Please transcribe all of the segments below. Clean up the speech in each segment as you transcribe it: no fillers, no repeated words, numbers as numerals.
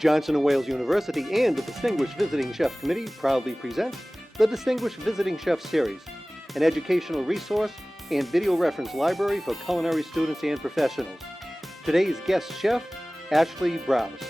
Johnson & Wales University and the Distinguished Visiting Chef Committee proudly present the Distinguished Visiting Chef Series, an educational resource and video reference library for culinary students and professionals. Today's guest chef, Ashley Brauze.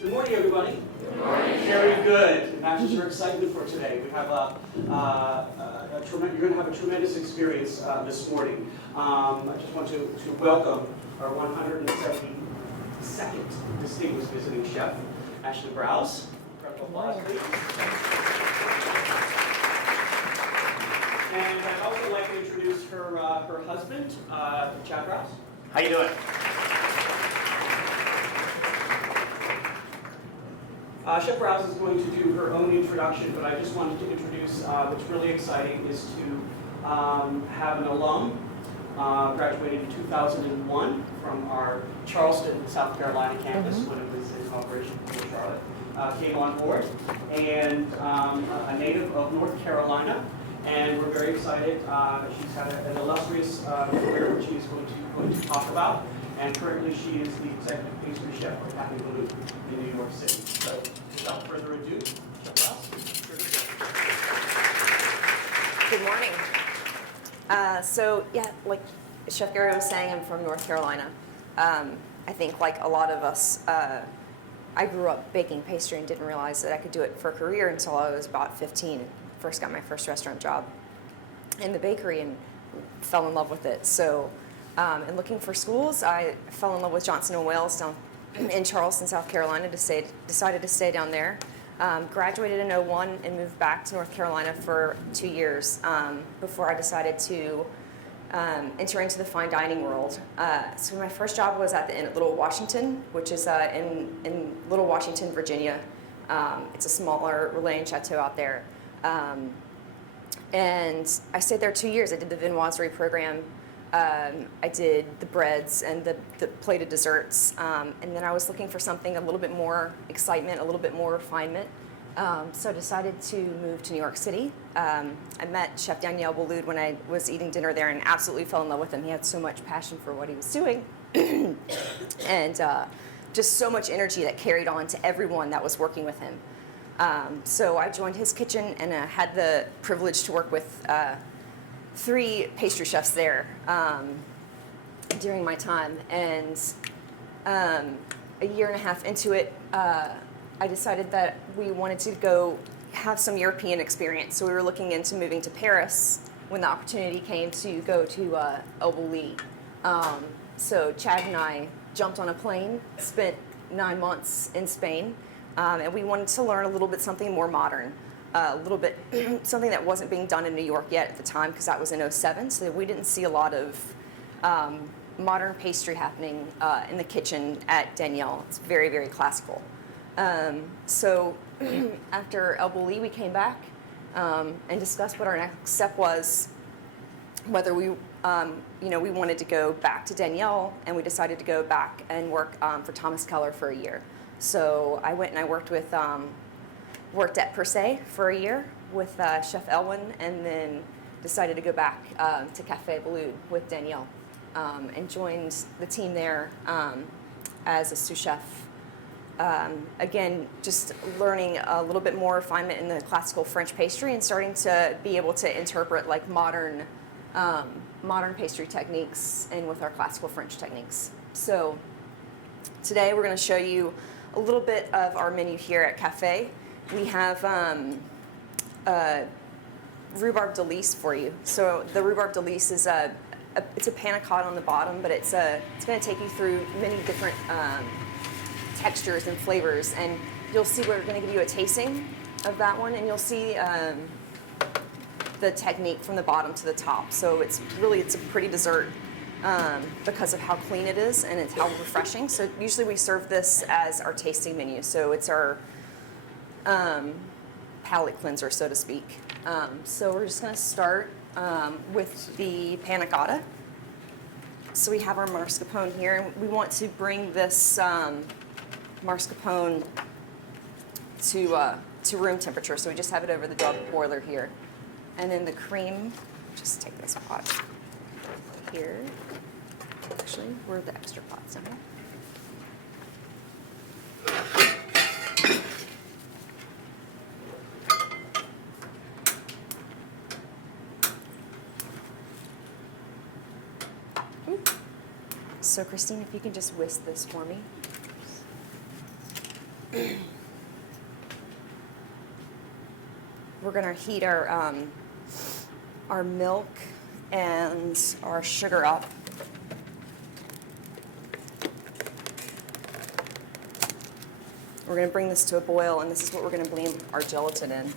Good morning, everybody. Good morning. Very good. Imagine your excitement for today. We have you're going to have a tremendous experience this morning. I just want to welcome our 172nd Distinguished Visiting Chef, Ashley Brauze. Incredible applause, please. And I'd also like to introduce her husband, Chad Brauze. How you doing? Chef Brauze is going to do her own introduction, but I just wanted to introduce what's really exciting is to have an alum, graduated in 2001 from our Charleston, South Carolina campus when it was in operation in Charlotte, came on board, and a native of North Carolina, and we're very excited. She's had an illustrious career, which she is going to talk about, and currently she is the executive pastry chef for Happy Balloon in New York City. So without further ado, Chef Brauze. Good morning. So yeah, like Chef Gary was saying, I'm from North Carolina. I think like a lot of us, I grew up baking pastry and didn't realize that I could do it for a career until I was about 15. First got my first restaurant job in the bakery, and fell in love with it. So, in looking for schools, I fell in love with Johnson & Wales down in Charleston, South Carolina. Decided to stay down there. Graduated in '01 and moved back to North Carolina for 2 years before I decided to enter into the fine dining world. So my first job was at the Inn at Little Washington, which is in Little Washington, Virginia. It's a smaller relais and chateau out there. And I stayed there 2 years. I did the vinoiserie program. I did the breads and the plated desserts. And then I was looking for something a little bit more excitement, a little bit more refinement. So I decided to move to New York City. I met Chef Daniel Boulud when I was eating dinner there and absolutely fell in love with him. He had so much passion for what he was doing. And just so much energy that carried on to everyone that was working with him. So I joined his kitchen and had the privilege to work with 3 pastry chefs there during my time. And a year and a half into it, I decided that we wanted to go have some European experience. So we were looking into moving to Paris when the opportunity came to go to El Bulli. So Chad and I jumped on a plane, spent 9 months in Spain, and we wanted to learn a little bit something more modern, a little bit something that wasn't being done in New York yet at the time, because that was in '07, so we didn't see a lot of modern pastry happening in the kitchen at Daniel. It's very, very classical. So after El Bulli, we came back and discussed what our next step was, whether we we wanted to go back to Daniel, and we decided to go back and work for Thomas Keller for a year. So I went and I worked at Per Se for a year with Chef Elwin, and then decided to go back to Café Boulud with Daniel, and joined the team there as a sous chef. Again, just learning a little bit more refinement in the classical French pastry and starting to be able to interpret like modern pastry techniques and with our classical French techniques. So today we're going to show you a little bit of our menu here at Café. We have rhubarb de lis for you. So the rhubarb de lis is it's a panna cotta on the bottom, but it's going to take you through many different textures and flavors, and you'll see we're going to give you a tasting of that one, and you'll see the technique from the bottom to the top. So it's a pretty dessert because of how clean it is and it's how refreshing. So usually we serve this as our tasting menu. So it's our palate cleanser, so to speak. So we're just going to start with the panna cotta. So we have our mascarpone here, and we want to bring this mascarpone to room temperature. So we just have it over the double boiler here. And then the cream, just take this pot here. Actually, where are the extra pots in here? So Christine, if you can just whisk this for me. We're gonna heat our milk and our sugar up. We're gonna bring this to a boil, and this is what we're gonna blend our gelatin in.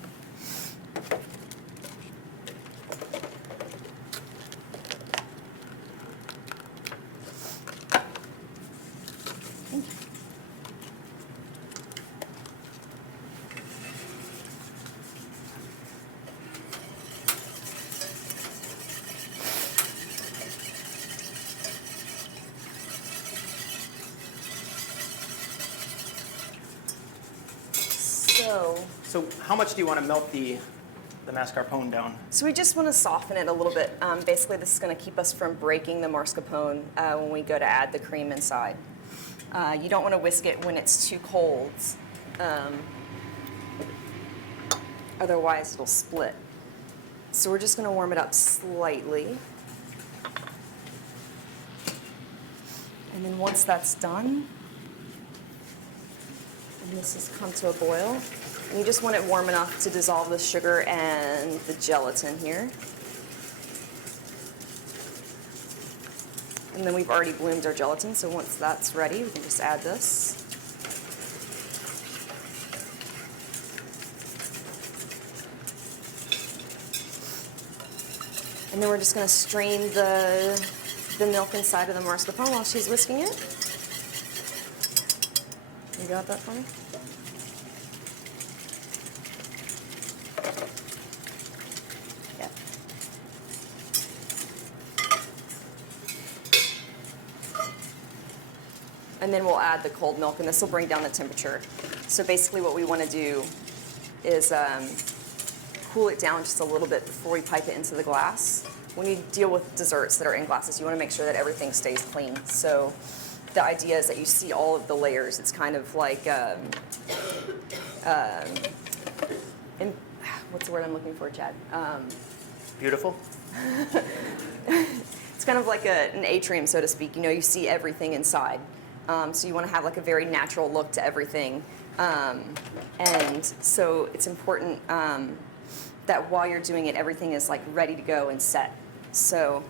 So how much do you want to melt the mascarpone down? So we just want to soften it a little bit. Basically, this is going to keep us from breaking the mascarpone when we go to add the cream inside. You don't want to whisk it when it's too cold. Otherwise, it'll split. So we're just going to warm it up slightly. And then once that's done, and this has come to a boil, and you just want it warm enough to dissolve the sugar and the gelatin here. And then we've already bloomed our gelatin, so once that's ready, we can just add this. And then we're just going to strain the milk inside of the mascarpone while she's whisking it. You got that for me? Yeah. And then we'll add the cold milk, and this will bring down the temperature. So basically what we want to do is cool it down just a little bit before we pipe it into the glass. When you deal with desserts that are in glasses, you want to make sure that everything stays clean. So the idea is that you see all of the layers. It's kind of like, what's the word I'm looking for, Chad? Beautiful. It's kind of like an atrium, so to speak. You know, you see everything inside. So you want to have like a very natural look to everything. And so it's important that while you're doing it, everything is like ready to go and set. So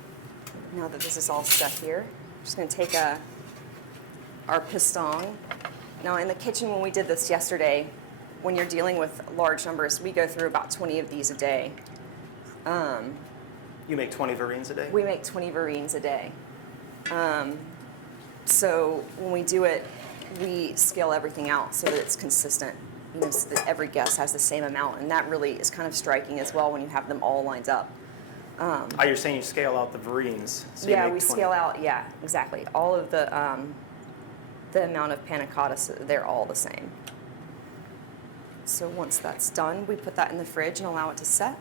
now that this is all set here, I'm just going to take our piston. Now in the kitchen when we did this yesterday, when you're dealing with large numbers, we go through about 20 of these a day. You make 20 verrines a day? We make 20 verrines a day. So when we do it, we scale everything out so that it's consistent, you know, so that every guest has the same amount, and that really is kind of striking as well when you have them all lined up. You're saying you scale out the verrines? So you Yeah, make we 20. scale out, yeah, exactly. All of the amount of panna cottas, they're all the same. So once that's done, we put that in the fridge and allow it to set.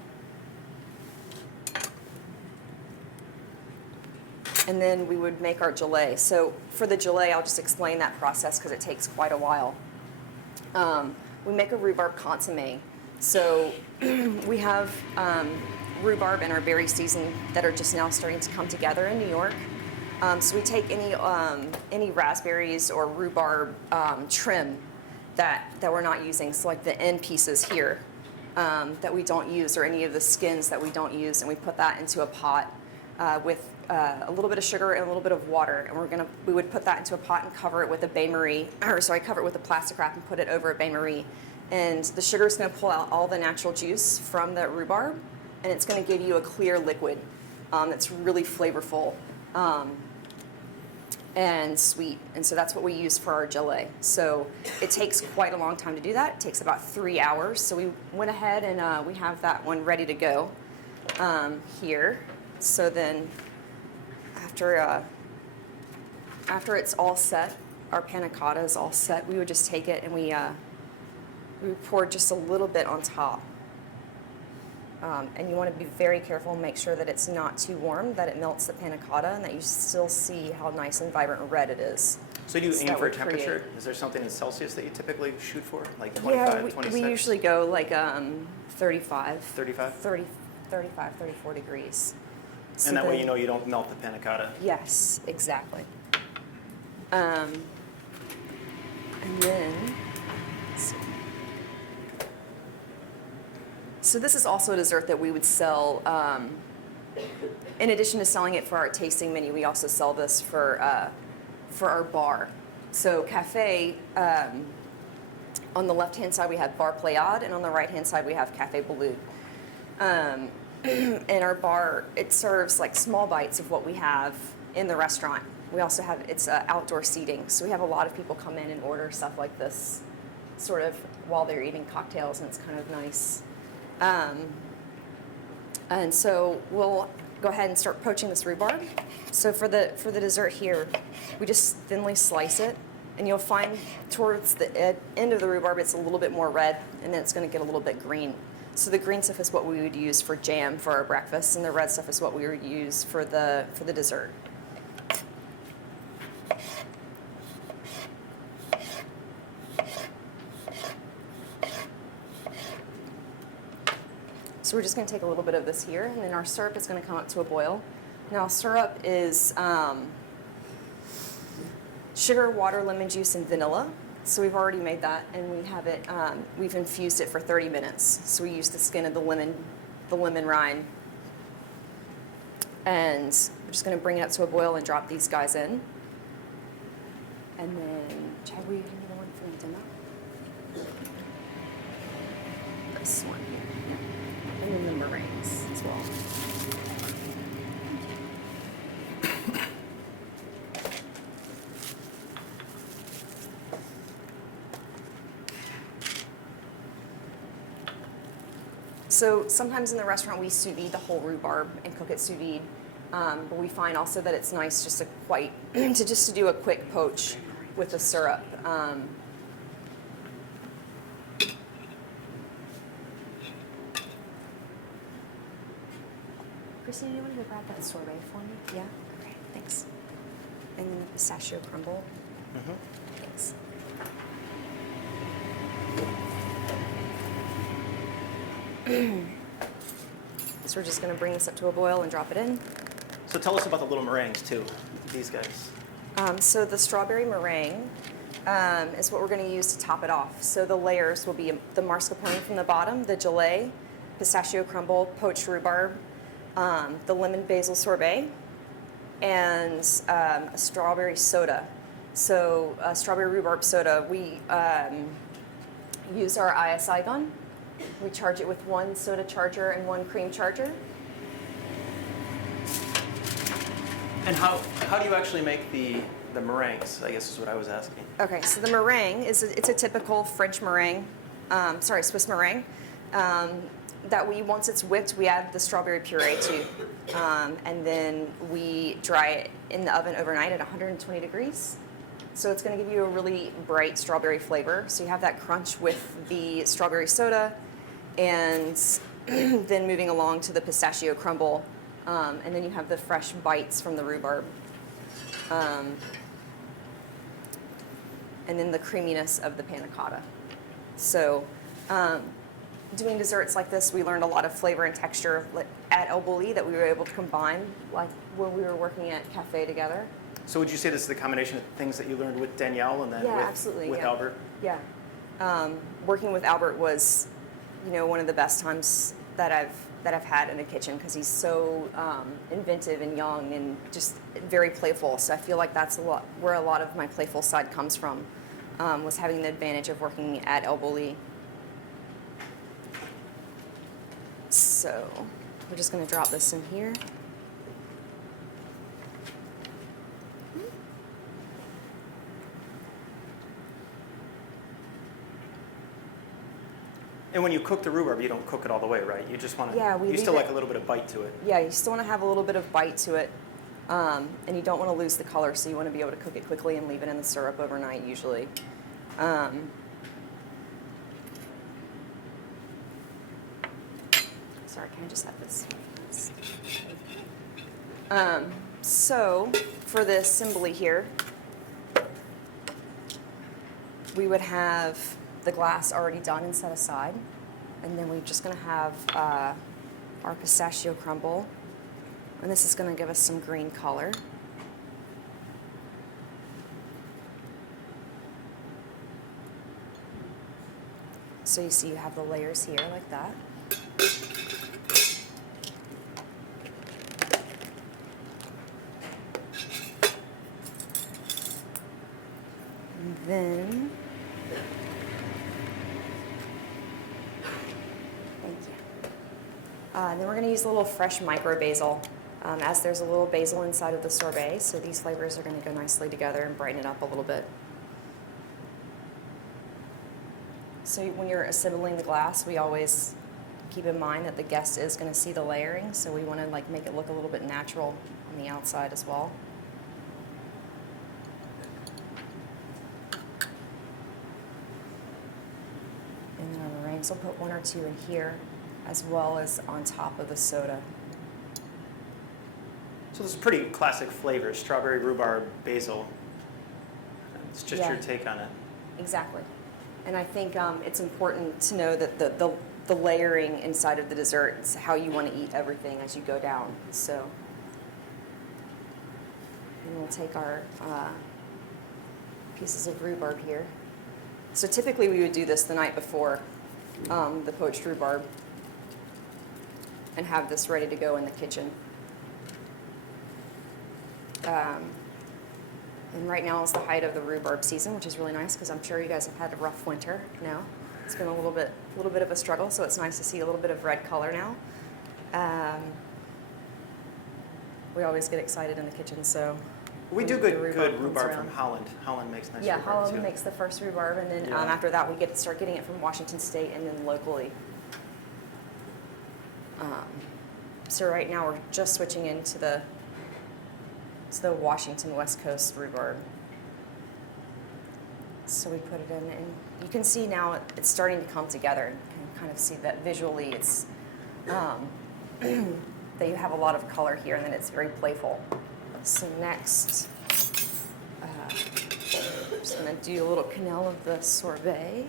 And then we would make our gelée. So for the gelée, I'll just explain that process because it takes quite a while. We make a rhubarb consommé. So we have rhubarb in our berry season that are just now starting to come together in New York. So we take any raspberries or rhubarb trim that we're not using, so like the end pieces here that we don't use, or any of the skins that we don't use, and we put that into a pot with a little bit of sugar and a little bit of water, and we would put that into a pot and cover it with a bain-marie, cover it with a plastic wrap and put it over a bain-marie. And the sugar is going to pull out all the natural juice from the rhubarb, and it's going to give you a clear liquid that's really flavorful and sweet. And so that's what we use for our gelée. So it takes quite a long time to do that. It takes about 3 hours. So we went ahead and we have that one ready to go here. So then after it's all set, our panna cotta is all set, we would just take it and we pour just a little bit on top. And you want to be very careful and make sure that it's not too warm, that it melts the panna cotta, and that you still see how nice and vibrant red it is. So do you aim that for a would temperature? create- Is there something in Celsius that you typically shoot for? Like 25, Yeah, 26? we usually go like 35. 35? 35, 34 degrees. So And that way then- you know you don't melt the panna cotta. Yes, exactly. And then, let's see. So this is also a dessert that we would sell. In addition to selling it for our tasting menu, we also sell this for our bar. So cafe, on the left-hand side we have Bar Pléiade, and on the right-hand side we have Café Beloud. In our bar, it serves like small bites of what we have in the restaurant. We also have, it's outdoor seating, so we have a lot of people come in and order stuff like this sort of while they're eating cocktails, and it's kind of nice. And so we'll go ahead and start poaching this rhubarb. So for the dessert here, we just thinly slice it, and you'll find towards the end of the rhubarb it's a little bit more red, and then it's going to get a little bit green. So the green stuff is what we would use for jam for our breakfast, and the red stuff is what we would use for the dessert. So we're just going to take a little bit of this here, and then our syrup is going to come up to a boil. Now syrup is sugar, water, lemon juice, and vanilla. So we've already made that, and we have it. We've infused it for 30 minutes. So we use the skin of the lemon rind. And we're just going to bring it up to a boil and drop these guys in. And then, have we another one for the demo? This one here. Yeah. And then the meringues as well. So sometimes in the restaurant we sous vide the whole rhubarb and cook it sous vide, but we find also that it's nice just to to do a quick poach with the syrup. Chrissy, do you want to go grab that sorbet for me? Yeah. Okay. Thanks. And then the pistachio crumble. Mm-hmm. Thanks. So we're just going to bring this up to a boil and drop it in. So tell us about the little meringues too, these guys. So the strawberry meringue is what we're going to use to top it off. So the layers will be the mascarpone from the bottom, the gelée, pistachio crumble, poached rhubarb, the lemon basil sorbet, and a strawberry soda. So strawberry rhubarb soda, we use our ISI gun. We charge it with one soda charger and one cream charger. And how do you actually make the meringues, I guess is what I was asking. Okay, so the meringue it's a typical French meringue, Swiss meringue. That once it's whipped, we add the strawberry puree to, and then we dry it in the oven overnight at 120 degrees. So it's going to give you a really bright strawberry flavor. So you have that crunch with the strawberry soda, and then moving along to the pistachio crumble, and then you have the fresh bites from the rhubarb. And then the creaminess of the panna cotta. So doing desserts like this, we learned a lot of flavor and texture at El Bulli that we were able to combine, like when we were working at Cafe together. So would you say this is the combination of things that you learned with Danielle and then with yeah. Albert? Yeah. Working with Albert was, one of the best times that I've had in a kitchen, because he's so inventive and young and just very playful. So I feel like that's where a lot of my playful side comes from, was having the advantage of working at El Bulli. So we're just going to drop this in here. And when you cook the rhubarb, you don't cook it all the way, right? You just want to, you still like a little bit of bite to it. Yeah, you still want to have a little bit of bite to it, and you don't want to lose the color, so you want to be able to cook it quickly and leave it in the syrup overnight usually. Sorry, can I just have this? So for the assembly here, we would have the glass already done and set aside, and then we're just going to have our pistachio crumble, and this is going to give us some green color. So you see you have the layers here like that. And then then we're going to use a little fresh micro basil, as there's a little basil inside of the sorbet, so these flavors are going to go nicely together and brighten it up a little bit. So when you're assembling the glass, we always keep in mind that the guest is going to see the layering, so we want to make it look a little bit natural on the outside as well. And then our meringues, we'll put one or two in here, as well as on top of the soda. So this is pretty classic flavors: strawberry, rhubarb, basil. It's just your take on it. Exactly. And I think it's important to know that the layering inside of the dessert is how you want to eat everything as you go down. So, and we'll take our pieces of rhubarb here. So typically we would do this the night before the poached rhubarb, and have this ready to go in the kitchen. And right now is the height of the rhubarb season, which is really nice because I'm sure you guys have had a rough winter. No, it's been a little bit of a struggle, so it's nice to see a little bit of red color now. We always get excited in the kitchen, so We do the good comes rhubarb around. from Holland. Holland makes nice Yeah, rhubarb Holland too. makes the first rhubarb, and then Yeah. after that we start getting it from Washington State and then locally. So right now we're just switching into the Washington West Coast rhubarb. So we put it in, and you can see now it's starting to come together. You can kind of see that visually. It's that you have a lot of color here, and then it's very playful. So next, I'm just going to do a little canal of the sorbet.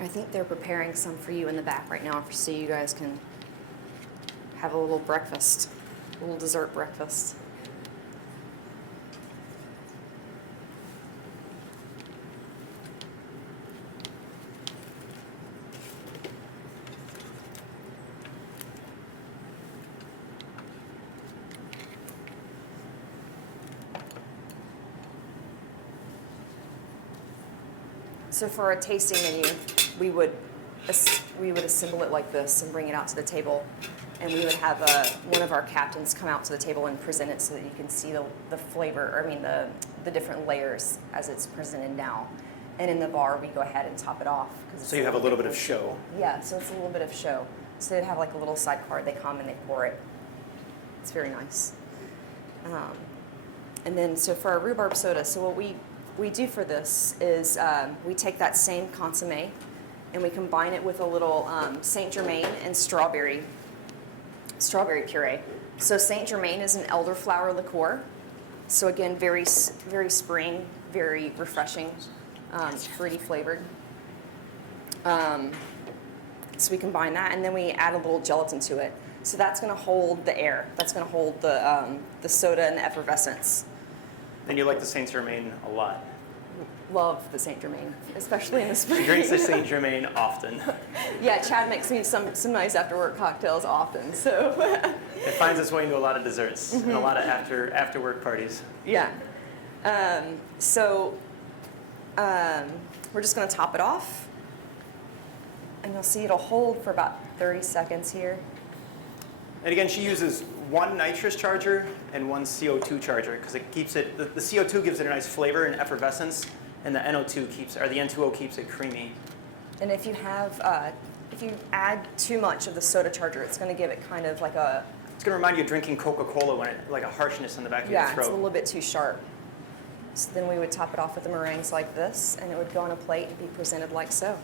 I think they're preparing some for you in the back right now, so you guys can have a little breakfast, a little dessert breakfast. So for a tasting menu, we would assemble it like this and bring it out to the table, and we would have one of our captains come out to the table and present it so that you can see the flavor, or I mean the different layers as it's presented now. And in the bar, we go ahead and top it off. So you have a little bit of show. Yeah, so it's a little bit of show. So they have like a little side card. They come and they pour it. It's very nice. And then so for our rhubarb soda, so what we do for this is we take that same consommé and we combine it with a little Saint Germain and strawberry puree. So Saint Germain is an elderflower liqueur. So again, very spring, very refreshing, fruity flavored. So we combine that, and then we add a little gelatin to it. So that's going to hold the air. That's going to hold the soda and the effervescence. And you like the Saint Germain a lot. Love the Saint Germain, especially in the spring. She drinks the Saint Germain often. Yeah, Chad makes me some nice after work cocktails often. So It finds its way into a lot of desserts and a lot of after work parties. yeah. We're just going to top it off, and you'll see it'll hold for about 30 seconds here. And again, she uses one nitrous charger and one CO2 charger because it keeps it. The CO2 gives it a nice flavor and effervescence, and the N2O keeps it creamy. And if you add too much of the soda charger, it's going to give it kind of like a It's going to remind you of drinking Coca-Cola when like a harshness in the back of your it's a throat. little bit too sharp. So then we would top it off with the meringues like this, and it would go on a plate and be presented like so.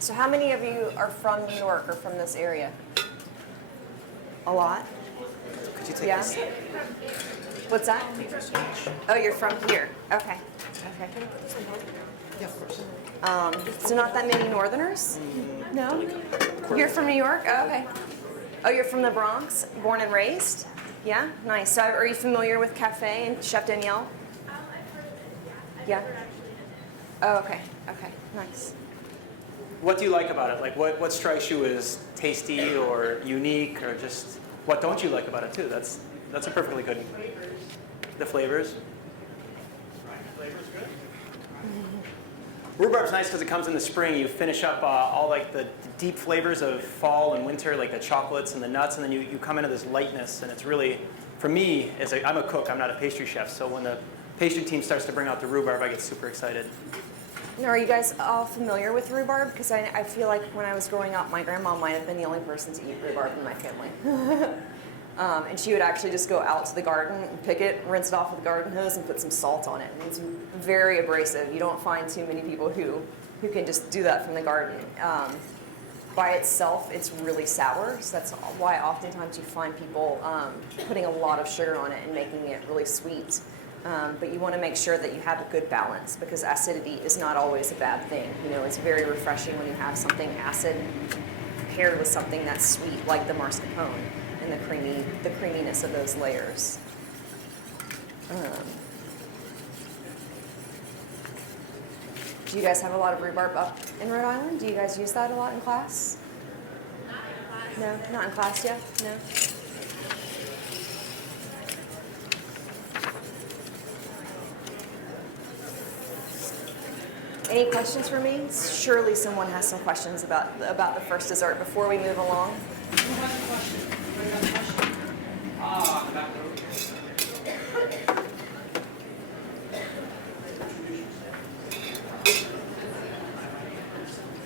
So how many of you are from New York or from this area? A lot? Could you take Yeah. this? What's that? Oh, you're from here. Okay. So not that many Northerners? No? You're from New York? Oh, okay. Oh, you're from the Bronx? Born and raised? Yeah? Nice. So are you familiar with Cafe and Chef Danielle? Yeah? Oh, okay. Okay. Nice. What do you like about it? Like, what strikes you as tasty or unique, or just what don't you like about it too? That's a perfectly good. The flavors. Rhubarb's nice because it comes in the spring. You finish up all like the deep flavors of fall and winter, like the chocolates and the nuts, and then you come into this lightness, and it's really, for me, I'm a cook, I'm not a pastry chef, so when the pastry team starts to bring out the rhubarb, I get super excited. Now, are you guys all familiar with rhubarb? Because I feel like when I was growing up, my grandma might have been the only person to eat rhubarb in my family. And she would actually just go out to the garden and pick it, rinse it off with a garden hose, and put some salt on it. And it's very abrasive. You don't find too many people who can just do that from the garden. By itself, it's really sour, so that's why oftentimes you find people putting a lot of sugar on it and making it really sweet. But you want to make sure that you have a good balance, because acidity is not always a bad thing. You know, it's very refreshing when you have something acid paired with something that's sweet, like the mascarpone and the the creaminess of those layers. Do you guys have a lot of rhubarb up in Rhode Island? Do you guys use that a lot in class? No, not in class yet? No? Any questions for me? Surely someone has some questions about the first dessert before we move along.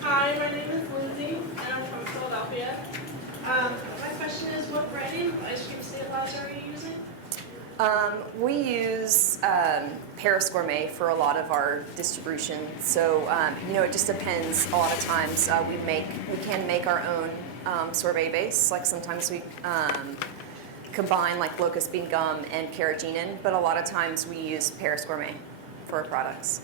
Hi, my name is Lindsay, and I'm from Philadelphia. My question is, what brand of ice cream stabilizer are you using? We use Paris Gourmet for a lot of our distribution. So it just depends. A lot of times we can make our own sorbet base. Like sometimes we combine like locust bean gum and carrageenan, but a lot of times we use Paris Gourmet for our products.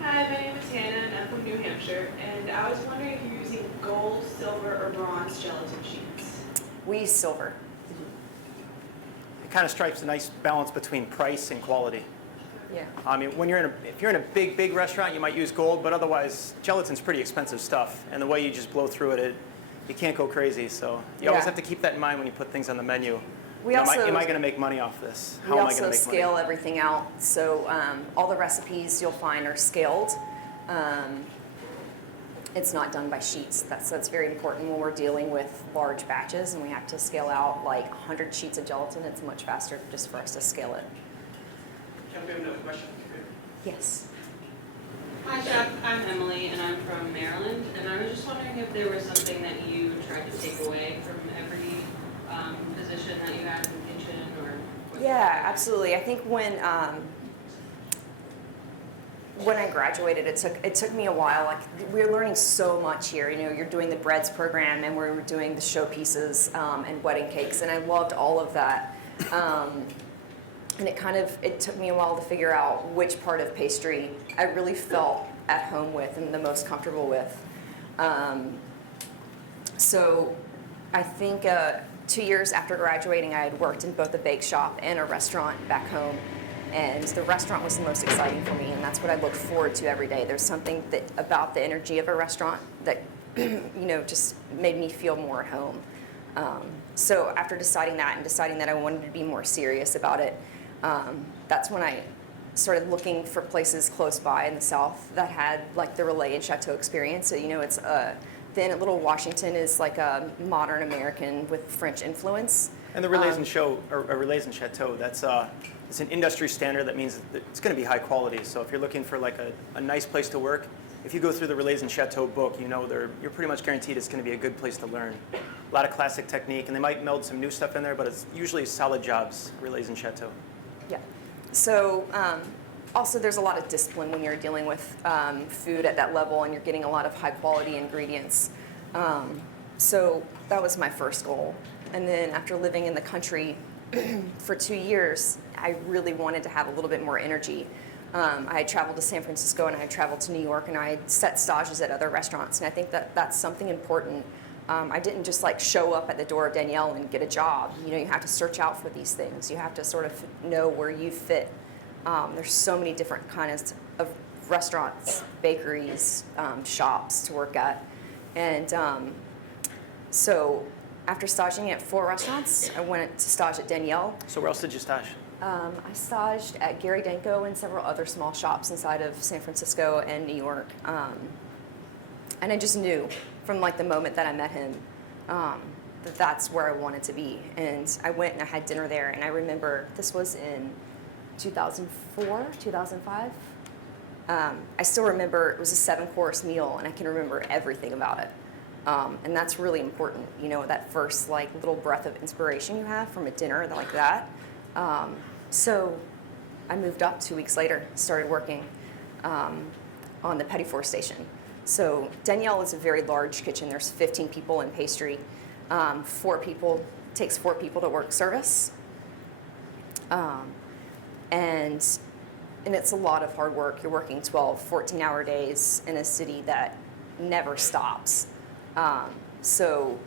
Hi, my name is Hannah, and I'm from New Hampshire. And I was wondering if you're using gold, silver, or bronze gelatin sheets. We use silver. It kind of strikes a nice balance between price and quality. Yeah. I mean, if you're in a big restaurant, you might use gold, but otherwise, gelatin's pretty expensive stuff, and the way you just blow through it, you can't go crazy. So you always have to keep that in mind when you put things on the menu. Am I going to make money off this? How We am I going to also make scale money? everything out. So all the recipes you'll find are scaled. It's not done by sheets. That's very important when we're dealing with large batches and we have to scale out like 100 sheets of gelatin. It's much faster just for us to scale it. Can we have another question? Yes. Hi, Chef. I'm Emily, and I'm from Maryland. And I was just wondering if there was something that you tried to take away from every position that you had in the kitchen, or Yeah, absolutely. I think when I graduated, it took me a while. Like we were learning so much here. You're doing the breads program, and we were doing the showpieces and wedding cakes, and I loved all of that. And it took me a while to figure out which part of pastry I really felt at home with and the most comfortable with. So I think 2 years after graduating, I had worked in both a bake shop and a restaurant back home. And the restaurant was the most exciting for me, and that's what I looked forward to every day. There's something about the energy of a restaurant that just made me feel more at home. So after deciding that I wanted to be more serious about it, that's when I started looking for places close by in the South that had like the Relais and Chateau experience. So, it's the Inn at Little Washington is like a modern American with French influence. And the Relais and Chateau, that's it's an industry standard. That means that it's going to be high quality. So if you're looking for like a nice place to work, if you go through the Relais and Chateau book, you're pretty much guaranteed it's going to be a good place to learn. A lot of classic technique, and they might meld some new stuff in there, but it's usually solid jobs, Relais and Chateau. Yeah. So also there's a lot of discipline when you're dealing with food at that level and you're getting a lot of high quality ingredients. So that was my first goal. And then after living in the country for 2 years, I really wanted to have a little bit more energy. I had traveled to San Francisco and I had traveled to New York and I had set stages at other restaurants. And I think that's something important. I didn't just like show up at the door of Danielle and get a job. You have to search out for these things. You have to sort of know where you fit. There's so many different kinds of restaurants, bakeries, shops to work at. And so after staging at 4 restaurants, I went to stage at Danielle. So where else did you stage? I staged at Gary Danko and several other small shops inside of San Francisco and New York. And I just knew from like the moment that I met him that that's where I wanted to be. And I went and I had dinner there. And I remember this was in 2004, 2005. I still remember it was a 7-course meal and I can remember everything about it. And that's really important, that first like little breath of inspiration you have from a dinner like that. So I moved up 2 weeks later, started working on the Petit Four station. So Danielle is a very large kitchen. There's 15 people in pastry. 4 people, takes 4 people to work service. And it's a lot of hard work. You're working 12, 14-hour days in a city that never stops. So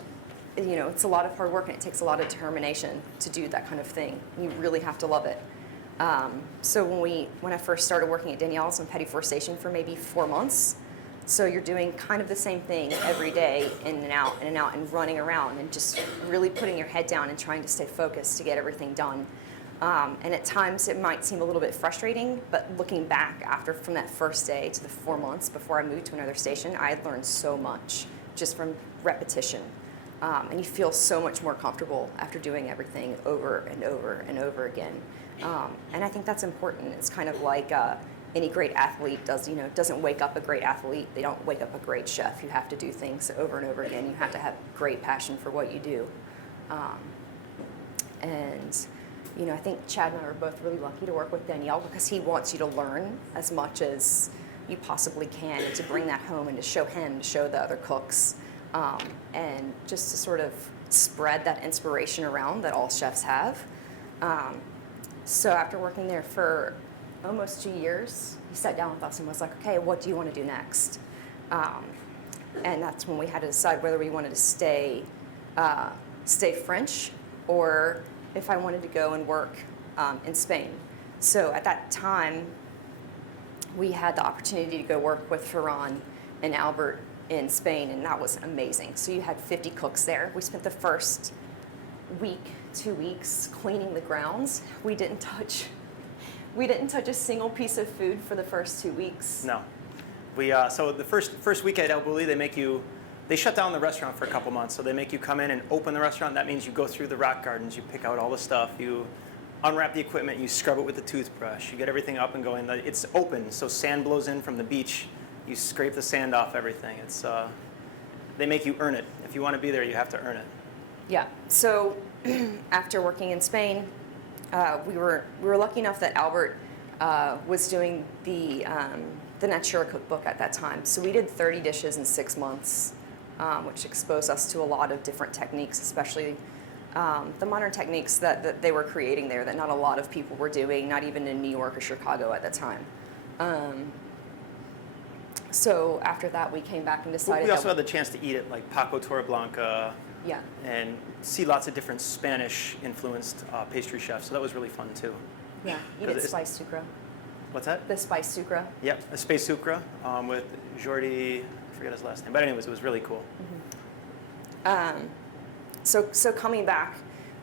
it's a lot of hard work and it takes a lot of determination to do that kind of thing. You really have to love it. So when I first started working at Danielle's on Petty Four Station for maybe 4 months, so you're doing kind of the same thing every day, in and out, and running around, and just really putting your head down and trying to stay focused to get everything done. And at times it might seem a little bit frustrating, but looking back from that first day to the 4 months before I moved to another station, I had learned so much just from repetition. And you feel so much more comfortable after doing everything over and over and over again. And I think that's important. It's kind of like any great athlete doesn't wake up a great athlete. They don't wake up a great chef. You have to do things over and over again. You have to have great passion for what you do. I think Chad and I were both really lucky to work with Danielle because he wants you to learn as much as you possibly can, and to bring that home and to show the other cooks, and just to sort of spread that inspiration around that all chefs have. So after working there for almost 2 years, he sat down with us and was like, okay, what do you want to do next? And that's when we had to decide whether we wanted to stay French, or if I wanted to go and work in Spain. So at that time, we had the opportunity to go work with Ferran and Albert in Spain, and that was amazing. So you had 50 cooks there. We spent the first week, 2 weeks cleaning the grounds. We didn't touch a single piece of food for the first 2 weeks. No. So the first week at El Bulli, they shut down the restaurant for a couple months, so they make you come in and open the restaurant. That means you go through the rock gardens, you pick out all the stuff, you unwrap the equipment, you scrub it with the toothbrush, you get everything up and going. It's open, so sand blows in from the beach. You scrape the sand off everything. They make you earn it. If you want to be there, you have to earn it. Yeah. So after working in Spain, we were lucky enough that Albert was doing the Natura cookbook at that time. So we did 30 dishes in 6 months, which exposed us to a lot of different techniques, especially the modern techniques that they were creating there that not a lot of people were doing, not even in New York or Chicago at the time. So after that, we came back and decided we also had the chance to eat at like Paco Torreblanca, yeah, and see lots of different Spanish-influenced pastry chefs. So that was really fun too. yeah, you did spice sucre. What's that? The spice sucre. Yep, a space sucre with Jordi, I forget his last name, but anyways, it was really cool. So coming back,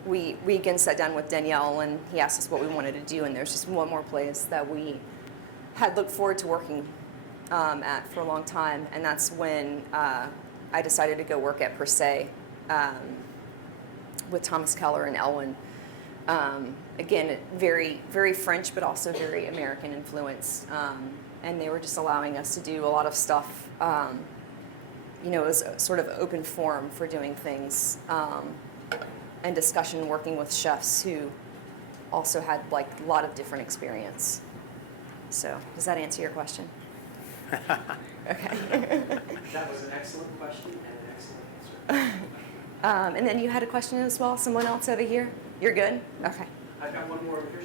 we again sat down with Danielle, and he asked us what we wanted to do, and there's just one more place that we had looked forward to working at for a long time, and that's when I decided to go work at Per Se with Thomas Keller and Elwin. Again, very, very French, but also very American influence. And they were just allowing us to do a lot of stuff. It was a sort of open forum for doing things, and discussion, working with chefs who also had like a lot of different experience. So does that answer your question? Okay. That was an excellent question and an excellent answer. And then you had a question as well, someone else over here? You're good? Okay. I've got one more over here,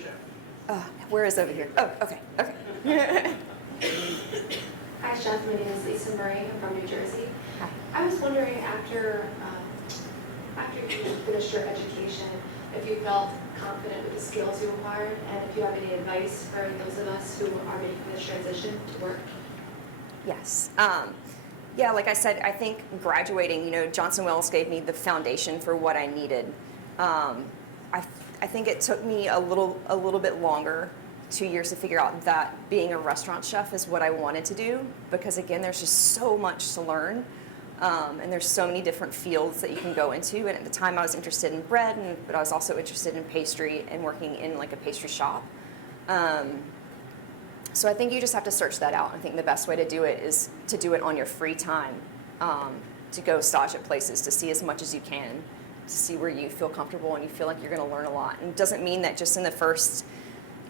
Chef. Where is over here? Oh, okay, okay. Hi, Chef. My name is Lisa Murray. I'm from New Jersey. Hi. I was wondering, after you finished your education, if you felt confident with the skills you acquired, and if you have any advice for those of us who are making this transition to work. Yes. Yeah, like I said, I think graduating, Johnson Wales gave me the foundation for what I needed. I think it took me a little bit longer, 2 years, to figure out that being a restaurant chef is what I wanted to do, because again, there's just so much to learn, and there's so many different fields that you can go into. And at the time, I was interested in bread, but I was also interested in pastry and working in like a pastry shop. So I think you just have to search that out. I think the best way to do it is to do it on your free time, to go stage at places, to see as much as you can, to see where you feel comfortable and you feel like you're going to learn a lot. And it doesn't mean that just in the first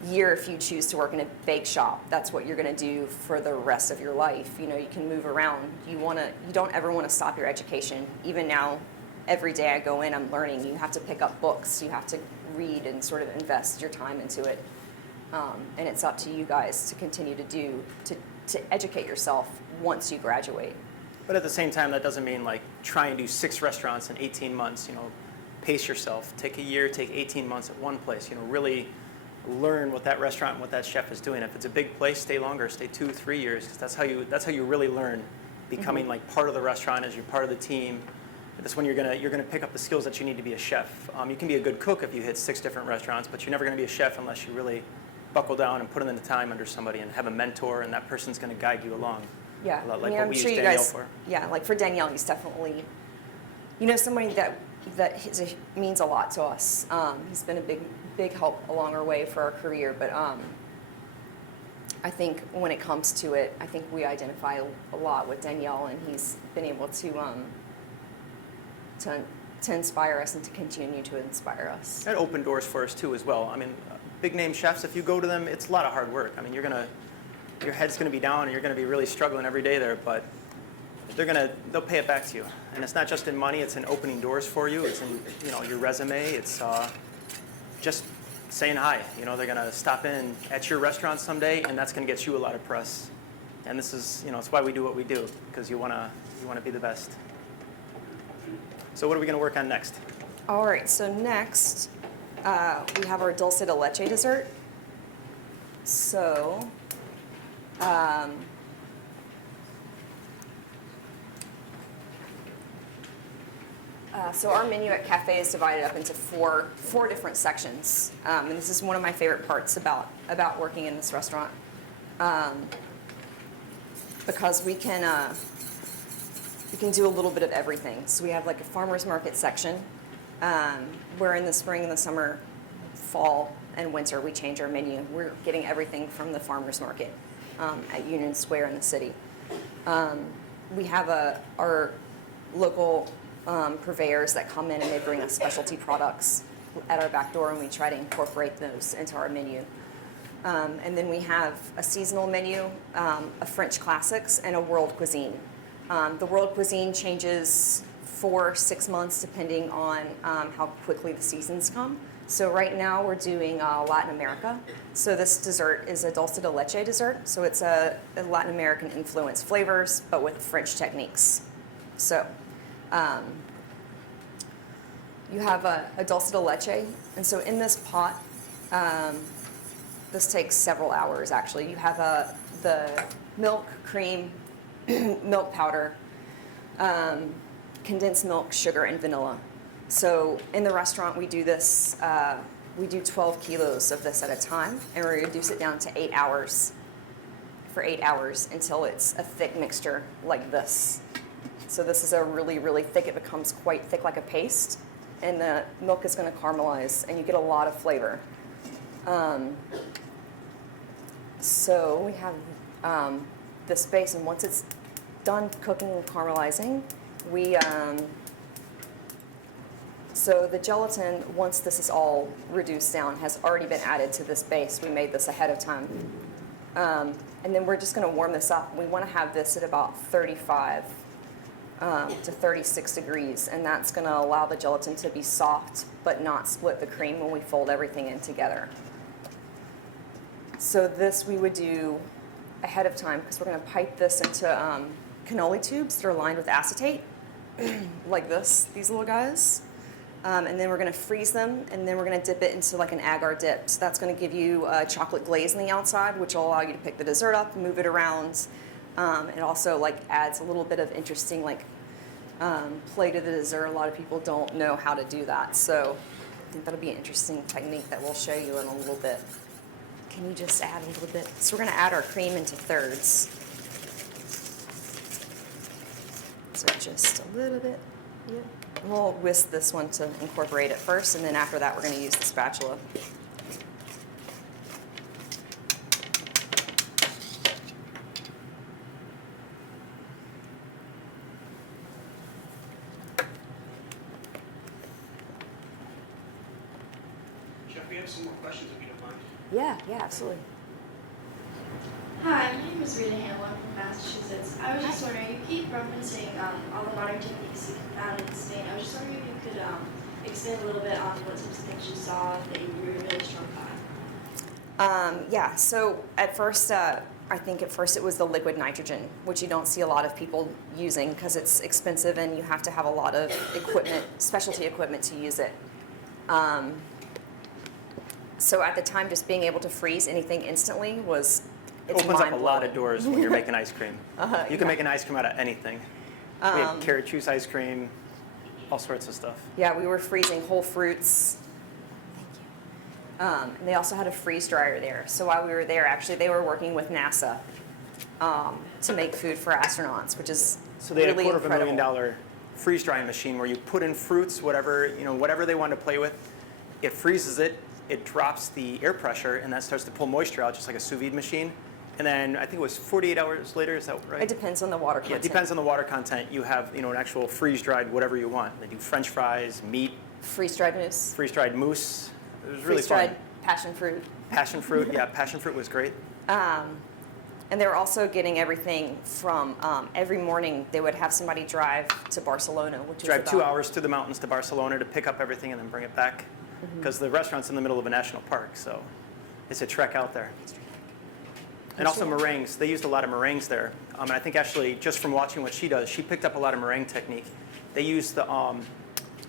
year, if you choose to work in a bake shop, that's what you're going to do for the rest of your life. You can move around. You don't ever want to stop your education. Even now, every day I go in, I'm learning. You have to pick up books. You have to read and sort of invest your time into it. And it's up to you guys to continue to educate yourself once you graduate. But at the same time, that doesn't mean like try and do 6 restaurants in 18 months. Pace yourself. Take a year, take 18 months at one place. Really learn what that restaurant and what that chef is doing. If it's a big place, stay longer, stay 2-3 years, because that's how you really learn, becoming like part of the restaurant as you're part of the team. That's when you're gonna pick up the skills that you need to be a chef. You can be a good cook if you hit 6 different restaurants, but you're never gonna be a chef unless you really buckle down and put in the time under somebody and have a mentor, and that person's gonna guide you along. Yeah, A lot I like mean, what I'm we sure use you Danielle guys. for. Yeah, like for Danielle, he's definitely, somebody that means a lot to us. He's been a big help along our way for our career, but I think when it comes to it, I think we identify a lot with Danielle, and he's been able to inspire us and to continue to inspire us. That opened doors for us too as well. I mean, big name chefs, if you go to them, it's a lot of hard work. I mean, your head's gonna be down and you're gonna be really struggling every day there, but they'll pay it back to you. And it's not just in money, it's in opening doors for you. It's in, your resume. It's just saying hi. They're gonna stop in at your restaurant someday, and that's gonna get you a lot of press. And this is, it's why we do what we do, because you wanna be the best. So what are we gonna work on next? All right, so next we have our dulce de leche dessert. So so our menu at Cafe is divided up into four different sections, and this is one of my favorite parts about working in this restaurant, because we can do a little bit of everything. So we have like a farmer's market section, where in the spring and the summer, fall and winter, we change our menu. We're getting everything from the farmer's market at Union Square in the city. We have our local purveyors that come in and they bring us specialty products at our back door, and we try to incorporate those into our menu. And then we have a seasonal menu, a French classics, and a world cuisine. The world cuisine changes for 6 months depending on how quickly the seasons come. So right now we're doing Latin America. So this dessert is a dulce de leche dessert. So it's a Latin American influenced flavors, but with French techniques. So you have a dulce de leche. And so in this pot, this takes several hours actually. You have the milk, cream, milk powder, condensed milk, sugar, and vanilla. So in the restaurant, we do this, we do 12 kilos of this at a time, and we reduce it down to 8 hours, for 8 hours until it's a thick mixture like this. So this is a really, really thick, it becomes quite thick like a paste, and the milk is gonna caramelize, and you get a lot of flavor. So we have this base, and once it's done cooking and caramelizing, so the gelatin, once this is all reduced down, has already been added to this base. We made this ahead of time. And then we're just gonna warm this up. We wanna have this at about 35 to 36 degrees, and that's gonna allow the gelatin to be soft, but not split the cream when we fold everything in together. So this we would do ahead of time, because we're gonna pipe this into cannoli tubes that are lined with acetate, like these little guys. And then we're gonna freeze them, and then we're gonna dip it into like an agar dip. So that's gonna give you a chocolate glaze on the outside, which will allow you to pick the dessert up, move it around. It also like adds a little bit of interesting like play to the dessert. A lot of people don't know how to do that. So I think that'll be an interesting technique that we'll show you in a little bit. Can you just add a little bit? So we're gonna add our cream into thirds. So just a little bit, yep. We'll whisk this one to incorporate it first, and then after that we're going to use the spatula. Chef, we have some more questions if you don't mind. Yeah, absolutely. Hi, my name is Rita Hamlin from Massachusetts. I was just wondering, you keep referencing all the modern techniques you found in Spain. I was just wondering if you could expand a little bit on what types of things you saw that you were really struck Yeah, so at first, I think at first it was the liquid nitrogen, which you don't see a lot of people using because it's expensive and you have to have a lot of equipment, specialty equipment to use it. So at the time, just being able to freeze anything instantly was, it's Opens up a mind-blowing. lot of doors when you're making ice cream. You can yeah. make an ice cream out of anything. We had carrot juice ice cream, all sorts of stuff. Yeah, we were freezing whole fruits. Thank you. And they also had a freeze dryer there. So while we were there, actually, they were working with NASA to make food for astronauts, which is So they had really a incredible. $250,000 freeze drying machine where you put in fruits, whatever they want to play with. It freezes it. It drops the air pressure, and that starts to pull moisture out, just like a sous vide machine. And then I think it was 48 hours later. Is that right? It depends on the water Yeah, content. it depends on the water content. You have an actual freeze dried whatever you want. They do French fries, meat, Freeze-dried mousse. freeze dried mousse. It was really Freeze-dried fun. passion fruit. Passion fruit, yeah, passion fruit was great. And they were also getting everything from, every morning they would have somebody drive to Barcelona, which Drive is 2 about, hours through the mountains to Barcelona to pick up everything and then bring it back. Because the restaurant's in the middle of a national park, so it's a trek out there. And also meringues. They used a lot of meringues there. And I think Ashley, just from watching what she does, she picked up a lot of meringue technique. They use the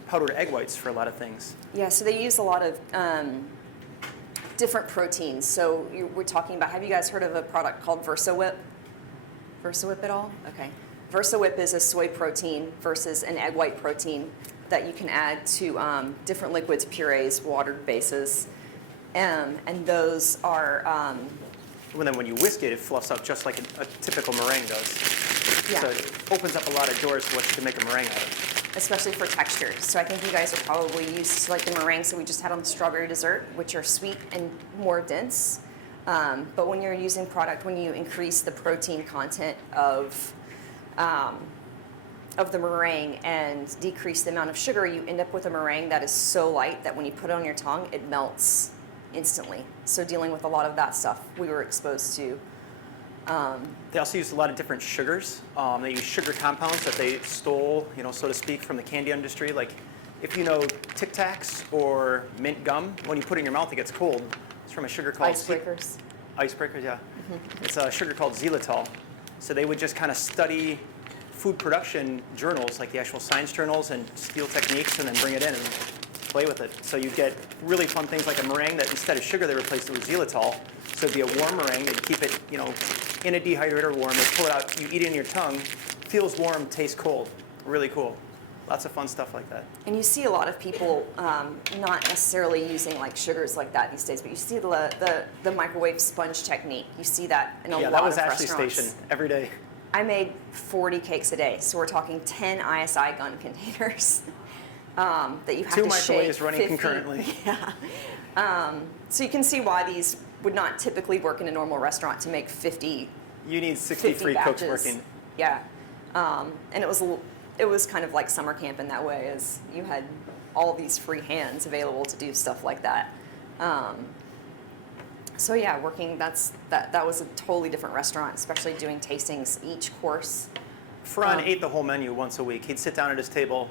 powdered egg whites for a lot of things. Yeah, so they use a lot of different proteins. So we're talking about, have you guys heard of a product called VersaWhip? VersaWhip at all? Okay. VersaWhip is a soy protein versus an egg white protein that you can add to different liquids, purees, watered bases. And those are, And then when you whisk it, it fluffs up just like a typical meringue does. yeah, So it opens up a lot of doors to what you can make a meringue out of. especially for texture. So I think you guys are probably used to like the meringues that we just had on the strawberry dessert, which are sweet and more dense. But when you're using product, when you increase the protein content of the meringue and decrease the amount of sugar, you end up with a meringue that is so light that when you put it on your tongue, it melts instantly. So dealing with a lot of that stuff we were exposed to. They also use a lot of different sugars. They use sugar compounds that they stole, so to speak, from the candy industry. Like, if you know Tic Tacs or mint gum, when you put it in your mouth, it gets cold. It's from a sugar called Icebreakers. Icebreakers, yeah. It's a sugar called xylitol. So they would just kind of study food production journals, like the actual science journals, and steal techniques and then bring it in and play with it. So you get really fun things like a meringue that instead of sugar, they replaced it with xylitol. So it'd be a warm meringue. They'd keep it, in a dehydrator warm. They pull it out. You eat it in your tongue. Feels warm, tastes cold. Really cool. Lots of fun stuff like that. And you see a lot of people not necessarily using like sugars like that these days, but you see the microwave sponge technique. You see that in a Yeah, lot that was of Ashley's restaurants. station every day. I made 40 cakes a day, so we're talking 10 ISI gun containers that you have Two to microwaves shake running 50 concurrently. Yeah. So you can see why these would not typically work in a normal restaurant to make 50 You need 63 cooks batches. working. Yeah. And it was kind of like summer camp in that way, as you had all these free hands available to do stuff like that. So yeah, that was a totally different restaurant, especially doing tastings each course. Ferran ate the whole menu once a week. He'd sit down at his table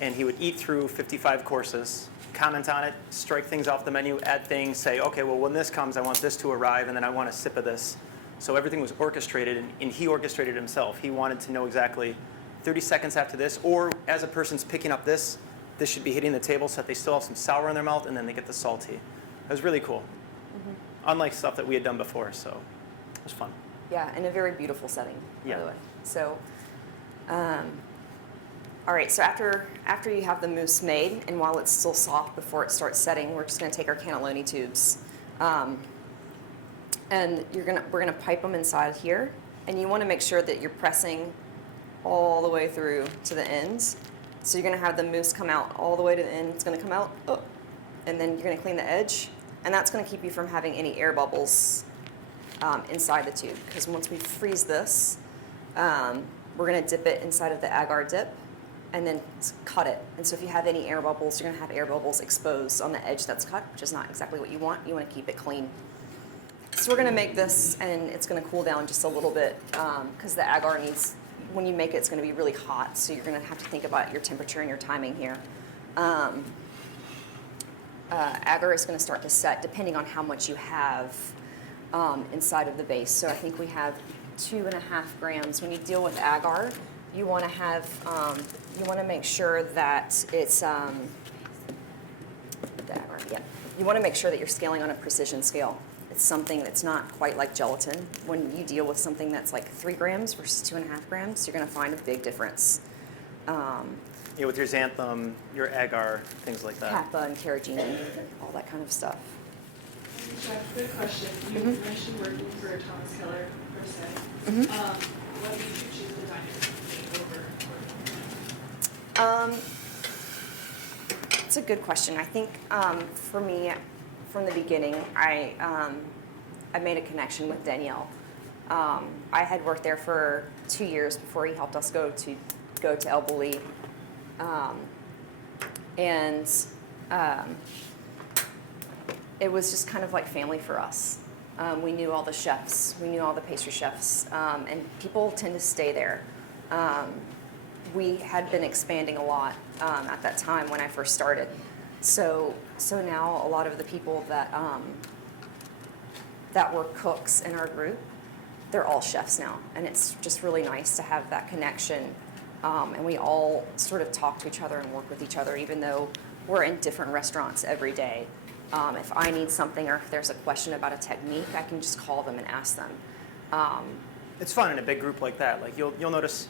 and he would eat through 55 courses, comment on it, strike things off the menu, add things, say, okay, well, when this comes, I want this to arrive, and then I want a sip of this. So everything was orchestrated, and he orchestrated himself. He wanted to know exactly 30 seconds after this, or as a person's picking up this should be hitting the table so that they still have some sour in their mouth, and then they get the salty. It was really cool. Unlike stuff that we had done before, so it was fun. Yeah, in a very beautiful setting, by Yeah. the way. So, all right, so after you have the mousse made, and while it's still soft before it starts setting, we're just gonna take our cannelloni tubes. And we're gonna pipe them inside here, and you wanna make sure that you're pressing all the way through to the ends. So you're gonna have the mousse come out all the way to the end. It's gonna come out, and then you're gonna clean the edge, and that's gonna keep you from having any air bubbles inside the tube. Because once we freeze this, we're gonna dip it inside of the agar dip, and then cut it. And so if you have any air bubbles, you're gonna have air bubbles exposed on the edge that's cut, which is not exactly what you want. You wanna keep it clean. So we're gonna make this, and it's gonna cool down just a little bit, because the agar needs, when you make it, it's gonna be really hot, so you're gonna have to think about your temperature and your timing here. agar is going to start to set depending on how much you have inside of the base. So I think we have 2.5 grams. When you deal with agar, you want to have, you want to make sure that it's, the agar, yeah. You want to make sure that you're scaling on a precision scale. It's something that's not quite like gelatin. When you deal with something that's like 3 grams versus 2.5 grams, you're going to find a big difference. Yeah, with your xanthan, your agar, things like that. Kappa and carrageenan, all that kind of stuff. Chef, good question. You mentioned working for Thomas Keller per se. What made you choose the diner over? It's a good question. I think for me, from the beginning, I made a connection with Danielle. I had worked there for 2 years before he helped us go to El Bulli. It was just kind of like family for us. We knew all the chefs, we knew all the pastry chefs, and people tend to stay there. We had been expanding a lot at that time when I first started. So now a lot of the people that were cooks in our group, they're all chefs now, and it's just really nice to have that connection. And we all sort of talk to each other and work with each other, even though we're in different restaurants every day. If I need something or if there's a question about a technique, I can just call them and ask them. It's fun in a big group like that. Like you'll notice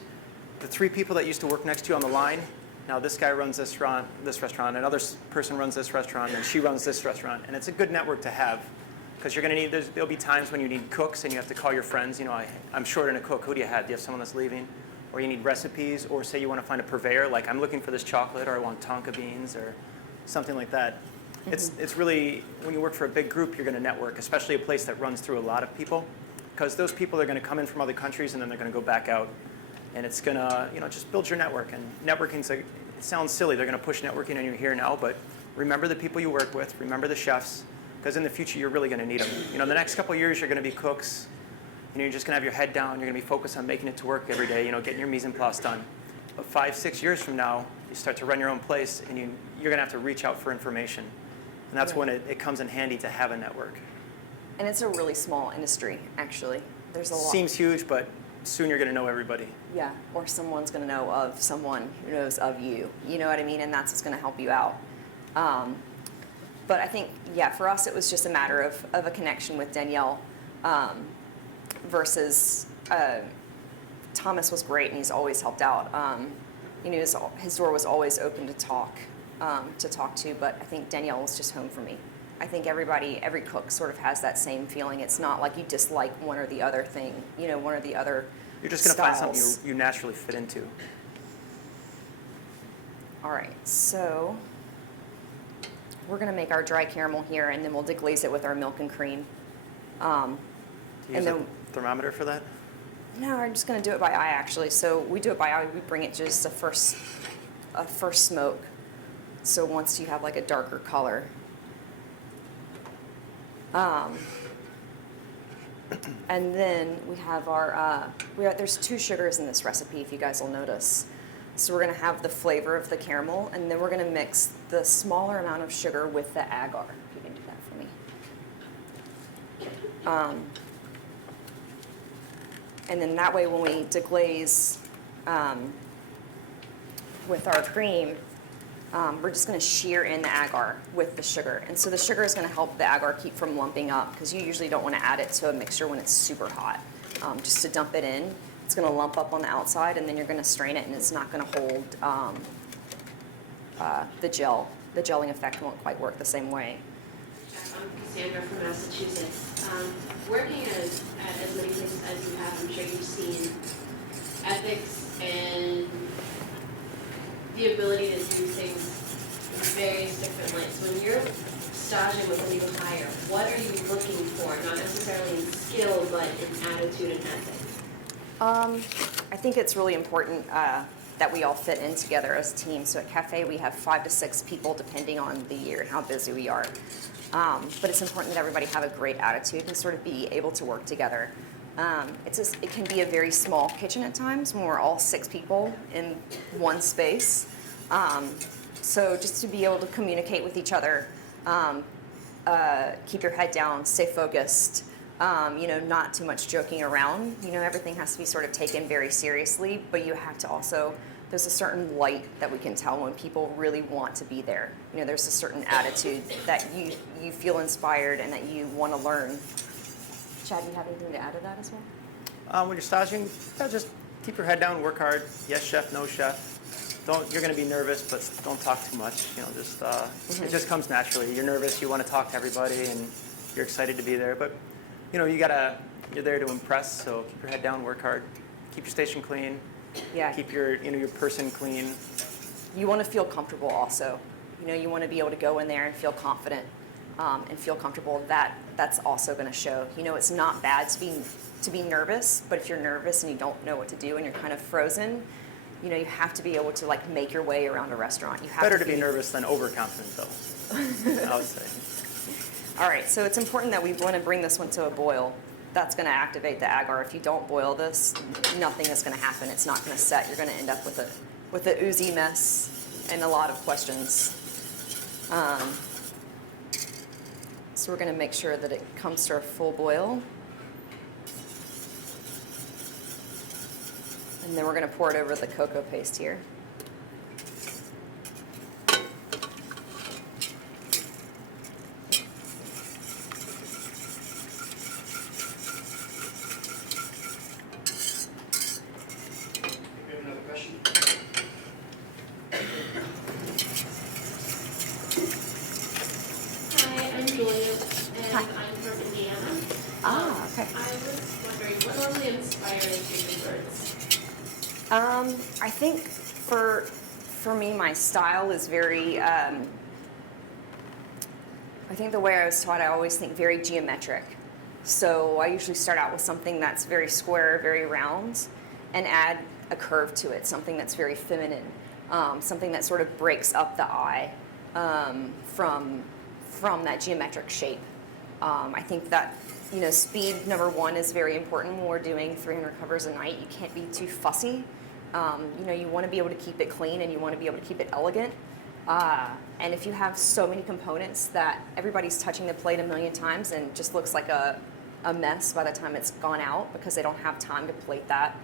the 3 people that used to work next to you on the line. Now this guy runs this restaurant, another person runs this restaurant, and she runs this restaurant. And it's a good network to have, because you're going to need. There'll be times when you need cooks and you have to call your friends. You know, I'm short on a cook. Who do you have? Do you have someone that's leaving? Or you need recipes, or say you want to find a purveyor, like I'm looking for this chocolate, or I want tonka beans, or something like that. It's really, when you work for a big group, you're going to network, especially a place that runs through a lot of people, because those people are going to come in from other countries and then they're going to go back out, and it's going to, just build your network. And networking's it sounds silly, they're going to push networking on you here now, but remember the people you work with, remember the chefs, because in the future you're really going to need them. The next couple of years you're going to be cooks. You're just going to have your head down. You're going to be focused on making it to work every day, getting your mise en place done. But 5-6 years from now, you start to run your own place, and you're going to have to reach out for information. And that's when it comes in handy to have a network. And it's a really small industry, actually. There's a lot. Seems huge, but soon you're going to know everybody. Yeah, or someone's going to know of someone who knows of you. You know what I mean? And that's what's going to help you out. But I think, for us, it was just a matter of a connection with Danielle. Versus Thomas was great, and he's always helped out. His door was always open to talk to, but I think Danielle was just home for me. I think every cook sort of has that same feeling. It's not like you dislike one or the other thing, one or the other. You're just going to find something you naturally fit into. All right, so we're going to make our dry caramel here, and then we'll deglaze it with our milk and cream. Use a thermometer for that? No, I'm just going to do it by eye, actually. So we do it by eye. We bring it just a first smoke. So once you have like a darker color. And then we have our, there's 2 sugars in this recipe, if you guys will notice. So we're going to have the flavor of the caramel, and then we're going to mix the smaller amount of sugar with the agar. If you can do that for me. And then that way when we deglaze with our cream, we're just going to shear in the agar with the sugar. And so the sugar is going to help the agar keep from lumping up, because you usually don't want to add it to a mixture when it's super hot. Just to dump it in, it's going to lump up on the outside, and then you're going to strain it, and it's not going to hold the gel. The gelling effect won't quite work the same way. I'm Cassandra from Massachusetts. Working at as many places as you have, I'm sure you've seen ethics and the ability to do things in various different ways. When you're staging with a new hire, what are you looking for? Not necessarily in skill, but in attitude and ethics. I think it's really important that we all fit in together as a team. So at Cafe, we have 5 to 6 people depending on the year and how busy we are. But it's important that everybody have a great attitude and sort of be able to work together. It can be a very small kitchen at times when we're all 6 people in one space. So just to be able to communicate with each other Keep your head down, stay focused, not too much joking around. Everything has to be sort of taken very seriously, but you have to also, there's a certain light that we can tell when people really want to be there. There's a certain attitude that you feel inspired and that you want to learn. Chad, do you have anything to add to that as well? When you're staging, just keep your head down, work hard. Yes, chef, no chef. You're going to be nervous, but don't talk too much. It just comes naturally. You're nervous, you want to talk to everybody, and you're excited to be there. But you're there to impress. So keep your head down, work hard, keep your station clean. Yeah. Keep your person clean. You want to feel comfortable also. You want to be able to go in there and feel confident and feel comfortable. That's also going to show. It's not bad to be nervous, but if you're nervous and you don't know what to do and you're kind of frozen, you have to be able to make your way around a restaurant. You have Better to be nervous than overconfident, though. I would say. All right, so it's important that we want to bring this one to a boil. That's going to activate the agar. If you don't boil this, nothing is going to happen. It's not going to set. You're going to end up with a oozy mess and a lot of questions. So we're going to make sure that it comes to a full boil. And then we're going to pour it over the cocoa paste here. I think for me, my style is very, I think the way I was taught, I always think very geometric. So I usually start out with something that's very square, very round, and add a curve to it, something that's very feminine, something that sort of breaks up the eye from that geometric shape. I think that, speed, number one, is very important when we're doing 300 covers a night. You can't be too fussy. You want to be able to keep it clean and you want to be able to keep it elegant. And if you have so many components that everybody's touching the plate a million times and just looks like a mess by the time it's gone out because they don't have time to plate that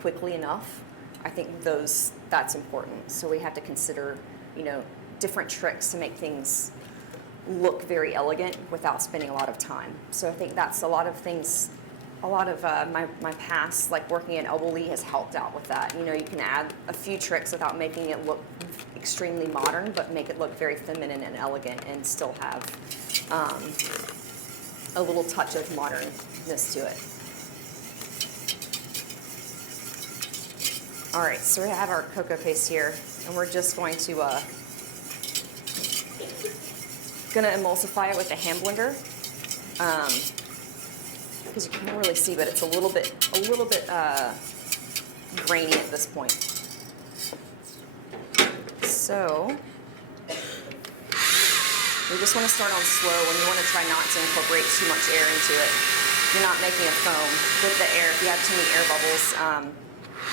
quickly enough, I think that's important. So we have to consider, different tricks to make things look very elegant without spending a lot of time. So I think that's a lot of things. A lot of my past, like working at Elbow Lee, has helped out with that. You can add a few tricks without making it look extremely modern, but make it look very feminine and elegant and still have a little touch of modernness to it. All right, so we have our cocoa paste here, and we're just going to emulsify it with a hand blender. Because you can't really see, but it's a little bit grainy at this point. So we just want to start on slow, and you want to try not to incorporate too much air into it. You're not making a foam with the air. If you have too many air bubbles,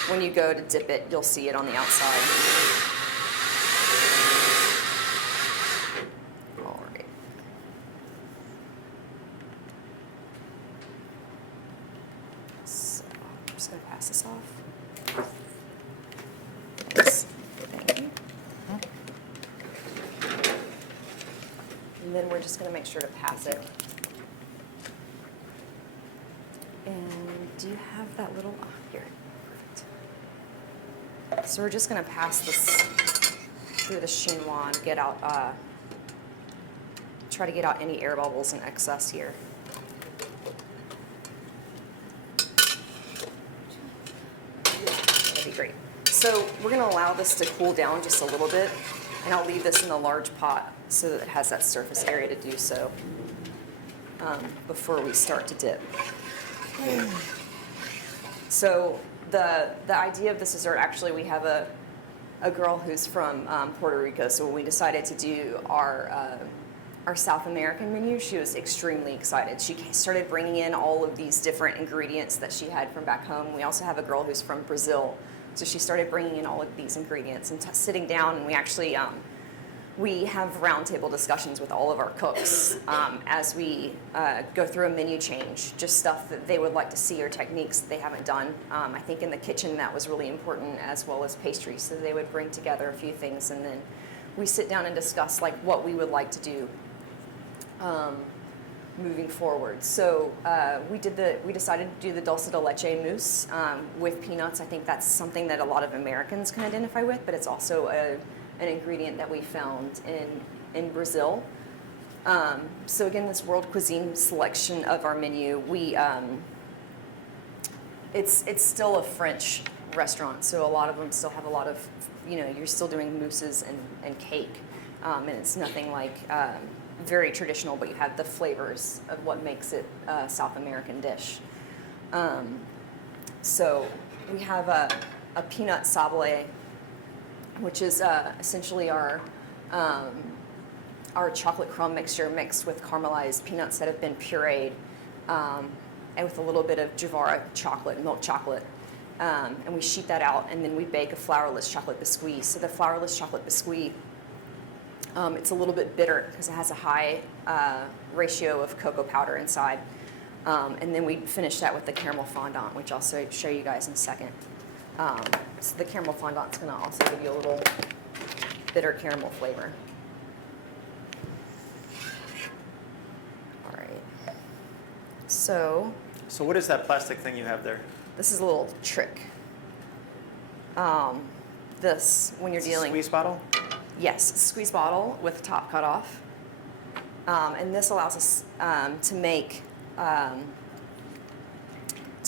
when you go to dip it, you'll see it on the outside. This off. Yes. Thank you. And then we're just going to make sure to pass it. And do you have that little, here, perfect. So we're just going to pass this through the chinois and get out, try to get out any air bubbles and excess here. Great. So we're going to allow this to cool down just a little bit, and I'll leave this in a large pot so that it has that surface area to do so before we start to dip. So the idea of this dessert, actually, we have a girl who's from Puerto Rico, so when we decided to do our South American menu, she was extremely excited. She started bringing in all of these different ingredients that she had from back home. We also have a girl who's from Brazil. So she started bringing in all of these ingredients and sitting down, and we actually we have roundtable discussions with all of our cooks as we go through a menu change, just stuff that they would like to see or techniques that they haven't done. I think in the kitchen that was really important, as well as pastry, so they would bring together a few things, and then we sit down and discuss like what we would like to do moving forward. So we decided to do the dulce de leche mousse with peanuts. I think that's something that a lot of Americans can identify with, but it's also an ingredient that we found in Brazil. So again, this world cuisine selection of our menu, it's still a French restaurant, so a lot of them still have a lot of, you're still doing mousses and cake, and it's nothing like very traditional, but you have the flavors of what makes it a South American dish. So we have a peanut sablé, which is essentially our chocolate crumb mixture mixed with caramelized peanuts that have been pureed, and with a little bit of Javara chocolate, milk chocolate. And we sheet that out, and then we bake a flourless chocolate biscuit. So the flourless chocolate biscuit, it's a little bit bitter because it has a high ratio of cocoa powder inside. And then we finish that with the caramel fondant, which I'll show you guys in a second. So the caramel fondant is going to also give you a little bitter caramel flavor. All right. So what is that plastic thing you have there? this is a little trick. This, when you're dealing... Squeeze bottle? Yes, squeeze bottle with top cut off. And this allows us to make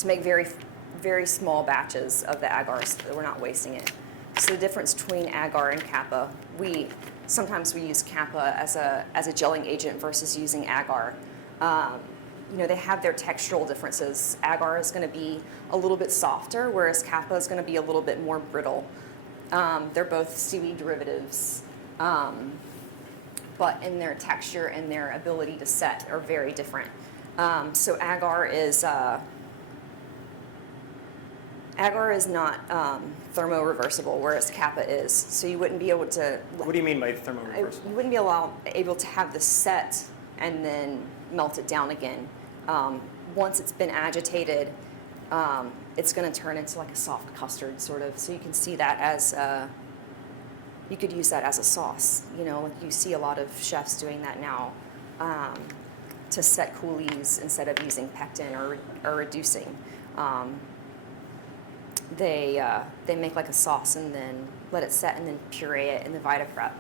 very, very small batches of the agar so that we're not wasting it. So the difference between agar and kappa, sometimes we use kappa as a gelling agent versus using agar. They have their textural differences. Agar is going to be a little bit softer, whereas kappa is going to be a little bit more brittle. They're both seaweed derivatives, but in their texture and their ability to set are very different. So agar is not thermoreversible, whereas kappa is. So you wouldn't be able to. What do you mean by thermoreversible? You wouldn't be able to have the set and then melt it down again. Once it's been agitated, it's going to turn into like a soft custard sort of. So you can see that as you could use that as a sauce. Like you see a lot of chefs doing that now to set coulis instead of using pectin or reducing. They make like a sauce and then let it set and then puree it in the Vita Prep.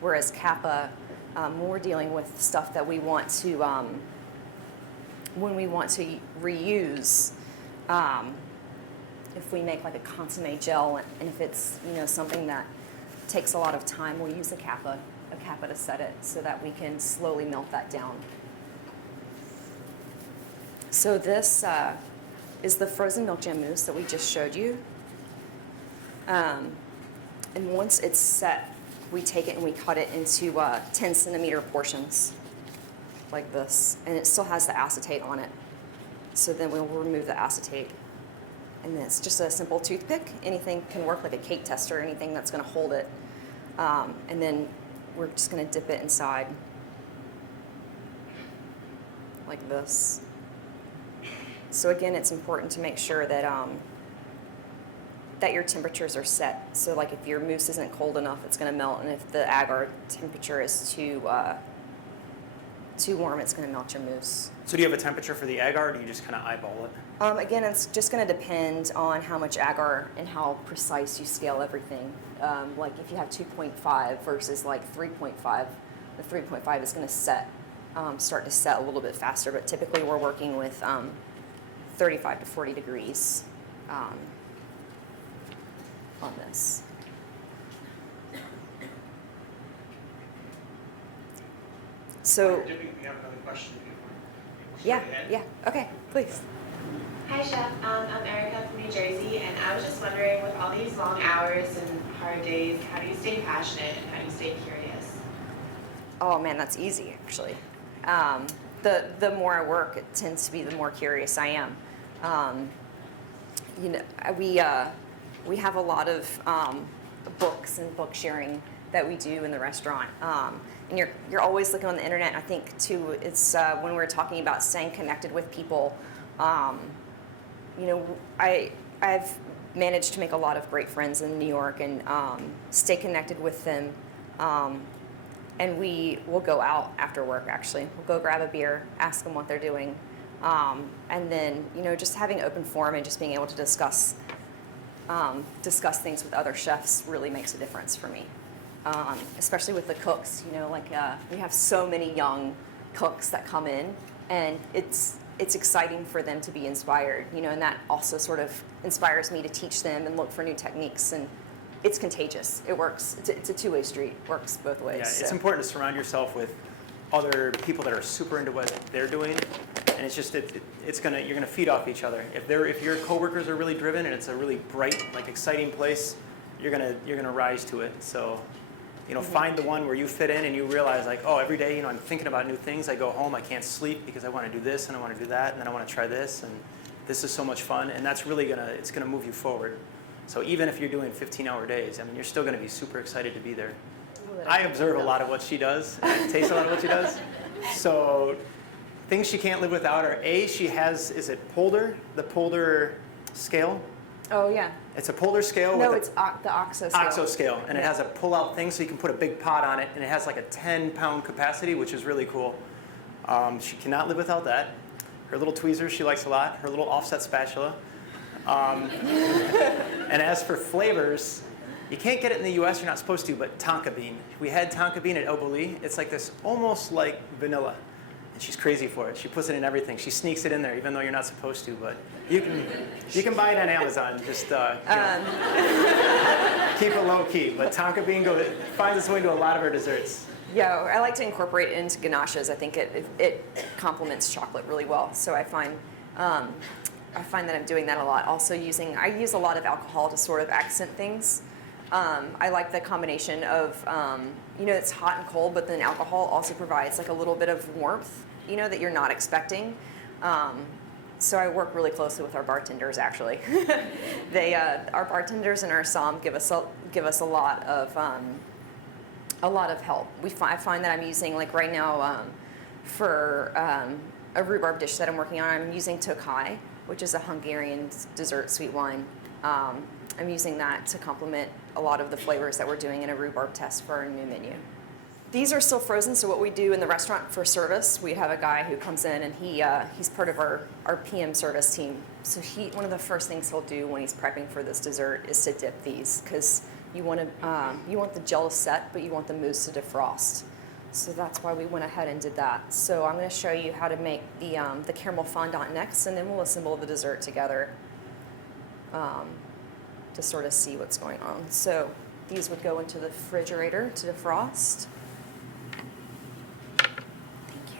Whereas kappa, when we're dealing with stuff that we want to, when we want to reuse, if we make like a consommé gel, and if it's something that takes a lot of time, we'll use a kappa to set it so that we can slowly melt that down. So this is the frozen milk jam mousse that we just showed you. And once it's set, we take it and we cut it into 10 centimeter portions like this. And it still has the acetate on it. So then we'll remove the acetate. And then it's just a simple toothpick. Anything can work, like a cake tester, anything that's going to hold it. And then we're just going to dip it inside like this. So again, it's important to make sure that that your temperatures are set. So like if your mousse isn't cold enough, it's going to melt, and if the agar temperature is too warm, it's going to melt your mousse. So do you have a temperature for the agar, or do you just kind of eyeball it? Again, it's just going to depend on how much agar and how precise you scale everything. Like if you have 2.5 versus like 3.5, the 3.5 is going to start to set a little bit faster, but typically we're working with 35 to 40 degrees on this. So, We have another question. yeah, okay, please. Hi, Chef. I'm Erica from New Jersey, and I was just wondering, with all these long hours and hard days, how do you stay passionate and how do you stay curious? Oh man, that's easy actually. The more I work, it tends to be the more curious I am. We have a lot of books and book sharing that we do in the restaurant. And you're always looking on the internet. I think too, it's when we're talking about staying connected with people. You know, I've managed to make a lot of great friends in New York and stay connected with them. And we will go out after work, actually. We'll go grab a beer, ask them what they're doing. And then, you know, just having open forum and just being able to discuss things with other chefs really makes a difference for me. Especially with the cooks, you know, like we have so many young cooks that come in, and it's exciting for them to be inspired, you know, and that also sort of inspires me to teach them and look for new techniques, and it's contagious. It works. It's a two-way street. Works both ways. Yeah, so. it's important to surround yourself with other people that are super into what they're doing, and it's just you're gonna feed off each other. If your coworkers are really driven and it's a really bright, like exciting place, you're gonna rise to it. So, you know, find the one where you fit in and you realize, like, oh, every day, you know, I'm thinking about new things. I go home, I can't sleep because I want to do this and I want to do that, and then I want to try this, and this is so much fun, and that's really it's gonna move you forward. So even if you're doing 15-hour days, I mean, you're still going to be super excited to be there. I observe a lot of what she does, and I taste a lot of what she does. So things she can't live without are, she has, is it Polder? The Polder scale? Oh, yeah. It's a Polder scale? No, with it's the OXO scale. OXO scale, and it has a pull-out thing so you can put a big pot on it, and it has like a 10-pound capacity, which is really cool. She cannot live without that. Her little tweezers she likes a lot, her little offset spatula. And as for flavors, you can't get it in the US, you're not supposed to, but tonka bean. We had tonka bean at Oboli. It's like this, almost like vanilla. And she's crazy for it. She puts it in everything. She sneaks it in there, even though you're not supposed to, but you can buy it on Amazon. Just keep it low key. But tonka bean finds its way into a lot of our desserts. Yeah, I like to incorporate it into ganaches. I think it complements chocolate really well. So I find that I'm doing that a lot. Also I use a lot of alcohol to sort of accent things. I like the combination of, you know, it's hot and cold, but then alcohol also provides like a little bit of warmth, you know, that you're not expecting. So I work really closely with our bartenders, actually. Our bartenders and our som give us a lot of help. I find that I'm using, like right now, for a rhubarb dish that I'm working on, I'm using Tokaj, which is a Hungarian dessert sweet wine. I'm using that to complement a lot of the flavors that we're doing in a rhubarb test for our new menu. These are still frozen, so what we do in the restaurant for service, we have a guy who comes in and he's part of our PM service team. So one of the first things he'll do when he's prepping for this dessert is to dip these, because you want the gel to set, but you want the mousse to defrost. So that's why we went ahead and did that. So I'm going to show you how to make the caramel fondant next, and then we'll assemble the dessert together to sort of see what's going on. So these would go into the refrigerator to defrost. Thank you.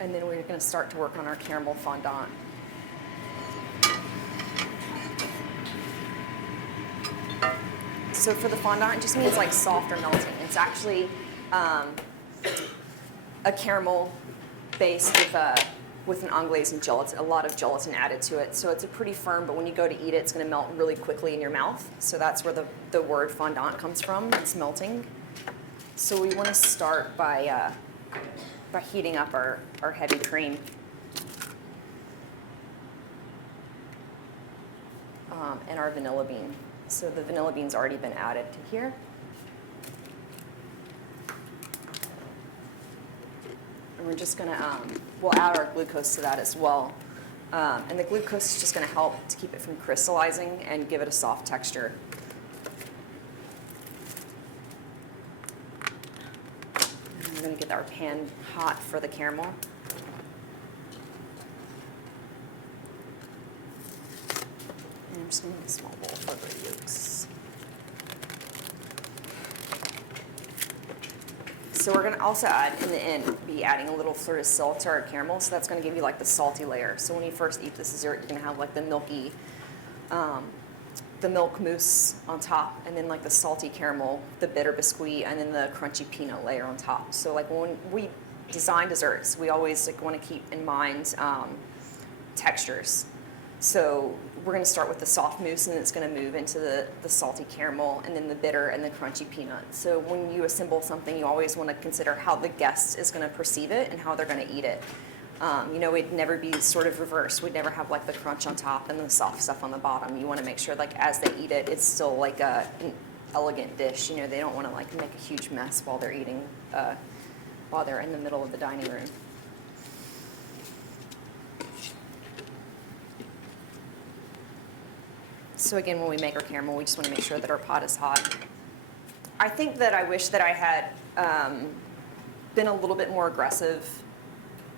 And then we're going to start to work on our caramel fondant. So for the fondant, it just means like soft or melting. It's actually a caramel base with an anglaise and gelatin, a lot of gelatin added to it. So it's a pretty firm, but when you go to eat it, it's going to melt really quickly in your mouth. So that's where the word fondant comes from. It's melting. So we want to start by heating up our heavy cream. And our vanilla bean. So the vanilla bean's already been added to here. And we're just gonna, we'll add our glucose to that as well. And the glucose is just gonna help to keep it from crystallizing and give it a soft texture. And we're gonna get our pan hot for the caramel. And I'm just gonna make a small bowl for the yolks. So we're gonna also add, in the end, be adding a little sort of salt to our caramel, so that's gonna give you like the salty layer. So when you first eat this dessert, you're gonna have like the milky, the milk mousse on top, and then like the salty caramel, the bitter biscuit, and then the crunchy peanut layer on top. So like when we design desserts, we always like wanna keep in mind textures. So we're going to start with the soft mousse, and it's going to move into the salty caramel, and then the bitter and the crunchy peanut. So when you assemble something, you always want to consider how the guest is going to perceive it and how they're going to eat it. You know, it'd never be sort of reversed. We'd never have like the crunch on top and the soft stuff on the bottom. You want to make sure like as they eat it, it's still like an elegant dish. You know, they don't want to like make a huge mess while they're eating, while they're in the middle of the dining room. So again, when we make our caramel, we just want to make sure that our pot is hot. I think that I wish that I had been a little bit more aggressive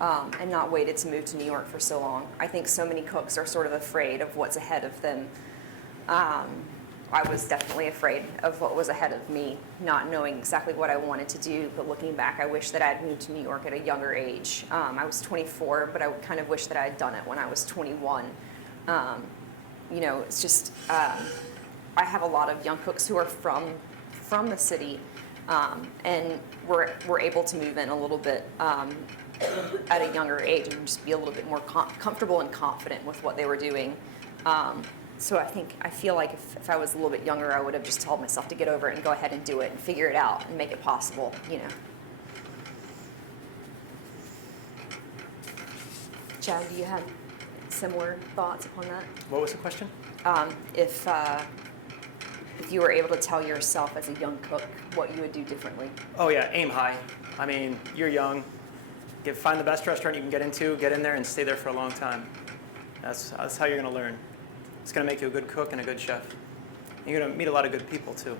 and not waited to move to New York for so long. I think so many cooks are sort of afraid of what's ahead of them. I was definitely afraid of what was ahead of me, not knowing exactly what I wanted to do, but looking back, I wish that I had moved to New York at a younger age. I was 24, but I kind of wish that I had done it when I was 21. You know, it's just, I have a lot of young cooks who are from the city, and were able to move in a little bit at a younger age and just be a little bit more comfortable and confident with what they were doing. So I feel like if I was a little bit younger, I would have just told myself to get over it and go ahead and do it and figure it out and make it possible, you know. Chad, do you have similar thoughts upon that? What was the question? If you were able to tell yourself as a young cook what you would do differently. Oh yeah, aim high. I mean, you're young. Find the best restaurant you can get into, get in there and stay there for a long time. That's how you're going to learn. It's going to make you a good cook and a good chef. You're going to meet a lot of good people too.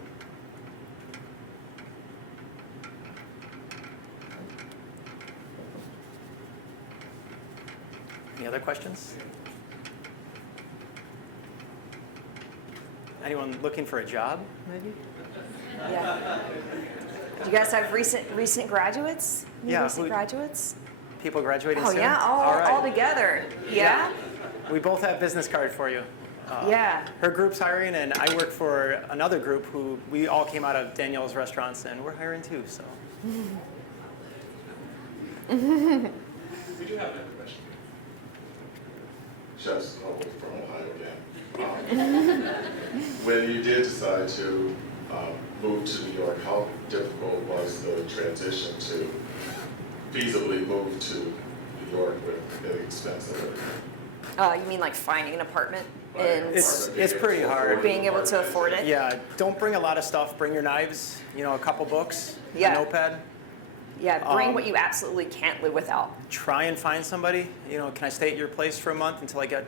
Any other questions? Anyone looking for a job, maybe? Yeah. Do you guys have recent graduates? Yeah, Recent graduates? People graduating Oh soon? yeah, all together. Yeah? We both have business card for you. Yeah. Her group's hiring, and I work for another group who we all came out of Danielle's restaurants, and we're hiring too. So. We do have another question. Chef's Noble from Ohio again. When you did decide to move to New York, how difficult was the transition to feasibly move to New York with the expense of it? You mean like finding an apartment? And It's pretty hard. being able to afford it? Yeah, don't bring a lot of stuff. Bring your knives, a couple books, Yeah. a notepad. Yeah, bring what you absolutely can't live without. Try and find somebody. Can I stay at your place for a month until I get,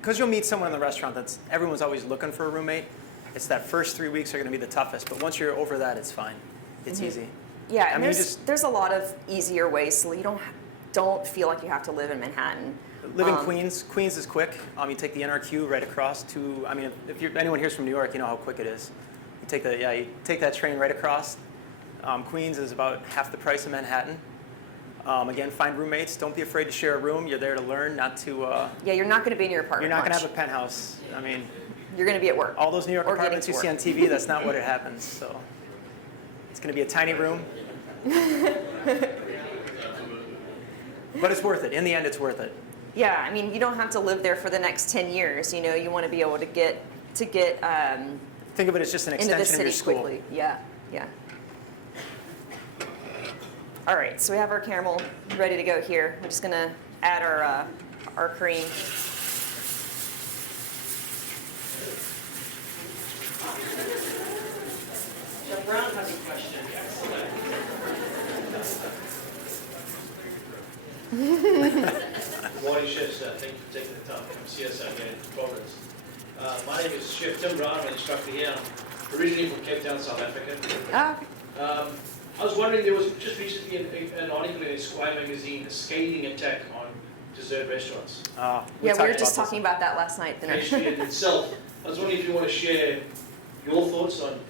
because you'll meet someone in the restaurant everyone's always looking for a roommate. It's that first 3 weeks are going to be the toughest, but once you're over that, it's fine. It's easy. Yeah, I and mean, there's a lot of easier ways, so you don't feel like you have to live in Manhattan. Live in Queens. Queens is quick. You take the NRQ right across to. If anyone here's from New York, you know how quick it is. You take that train right across. Queens is about half the price of Manhattan. Again, find roommates. Don't be afraid to share a room. You're there to learn, not to. Yeah, you're not going to be in your apartment. You're not going to have a penthouse. You're going to be at work. All those New York or apartments you see on TV, that's not what it happens. So it's going to be a tiny room. But it's worth it. In the end, it's worth it. Yeah, you don't have to live there for the next 10 years. You want to be able to get Think of it as just an into the extension of city your school. quickly. Yeah. All right, so we have our caramel ready to go here. We're just going to add our cream. Chef Brown has a question. Good morning, chefs. Thank you for taking the time to come see us again in Providence. My name is Chef Tim Brown. I'm an instructor here. I'm originally from Cape Town, South Africa. Oh, okay. I was wondering, there was just recently an article in Esquire magazine, a scathing attack on dessert restaurants. We were just talking about that last night. Pastry in itself. I was wondering if you want to share your thoughts on,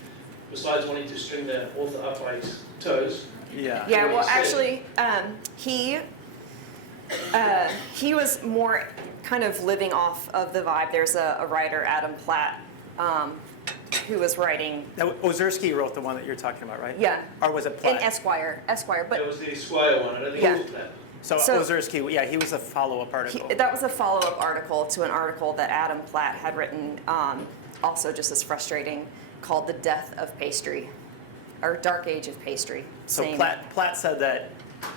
besides wanting to string the author up by his toes. Yeah. Yeah, well, What he actually, he was more kind of living off of the vibe. There's a writer, Adam Platt, who was writing. Now, Ozersky wrote the one that you're talking about, right? Yeah. Or was it In Platt? Esquire, That but was the Esquire one. I don't think it was that. So Ozerski, yeah, he was a follow-up article. That was a follow-up article to an article that Adam Platt had written, also just as frustrating, called "The Death of Pastry," or "Dark Age of Pastry." So Platt said that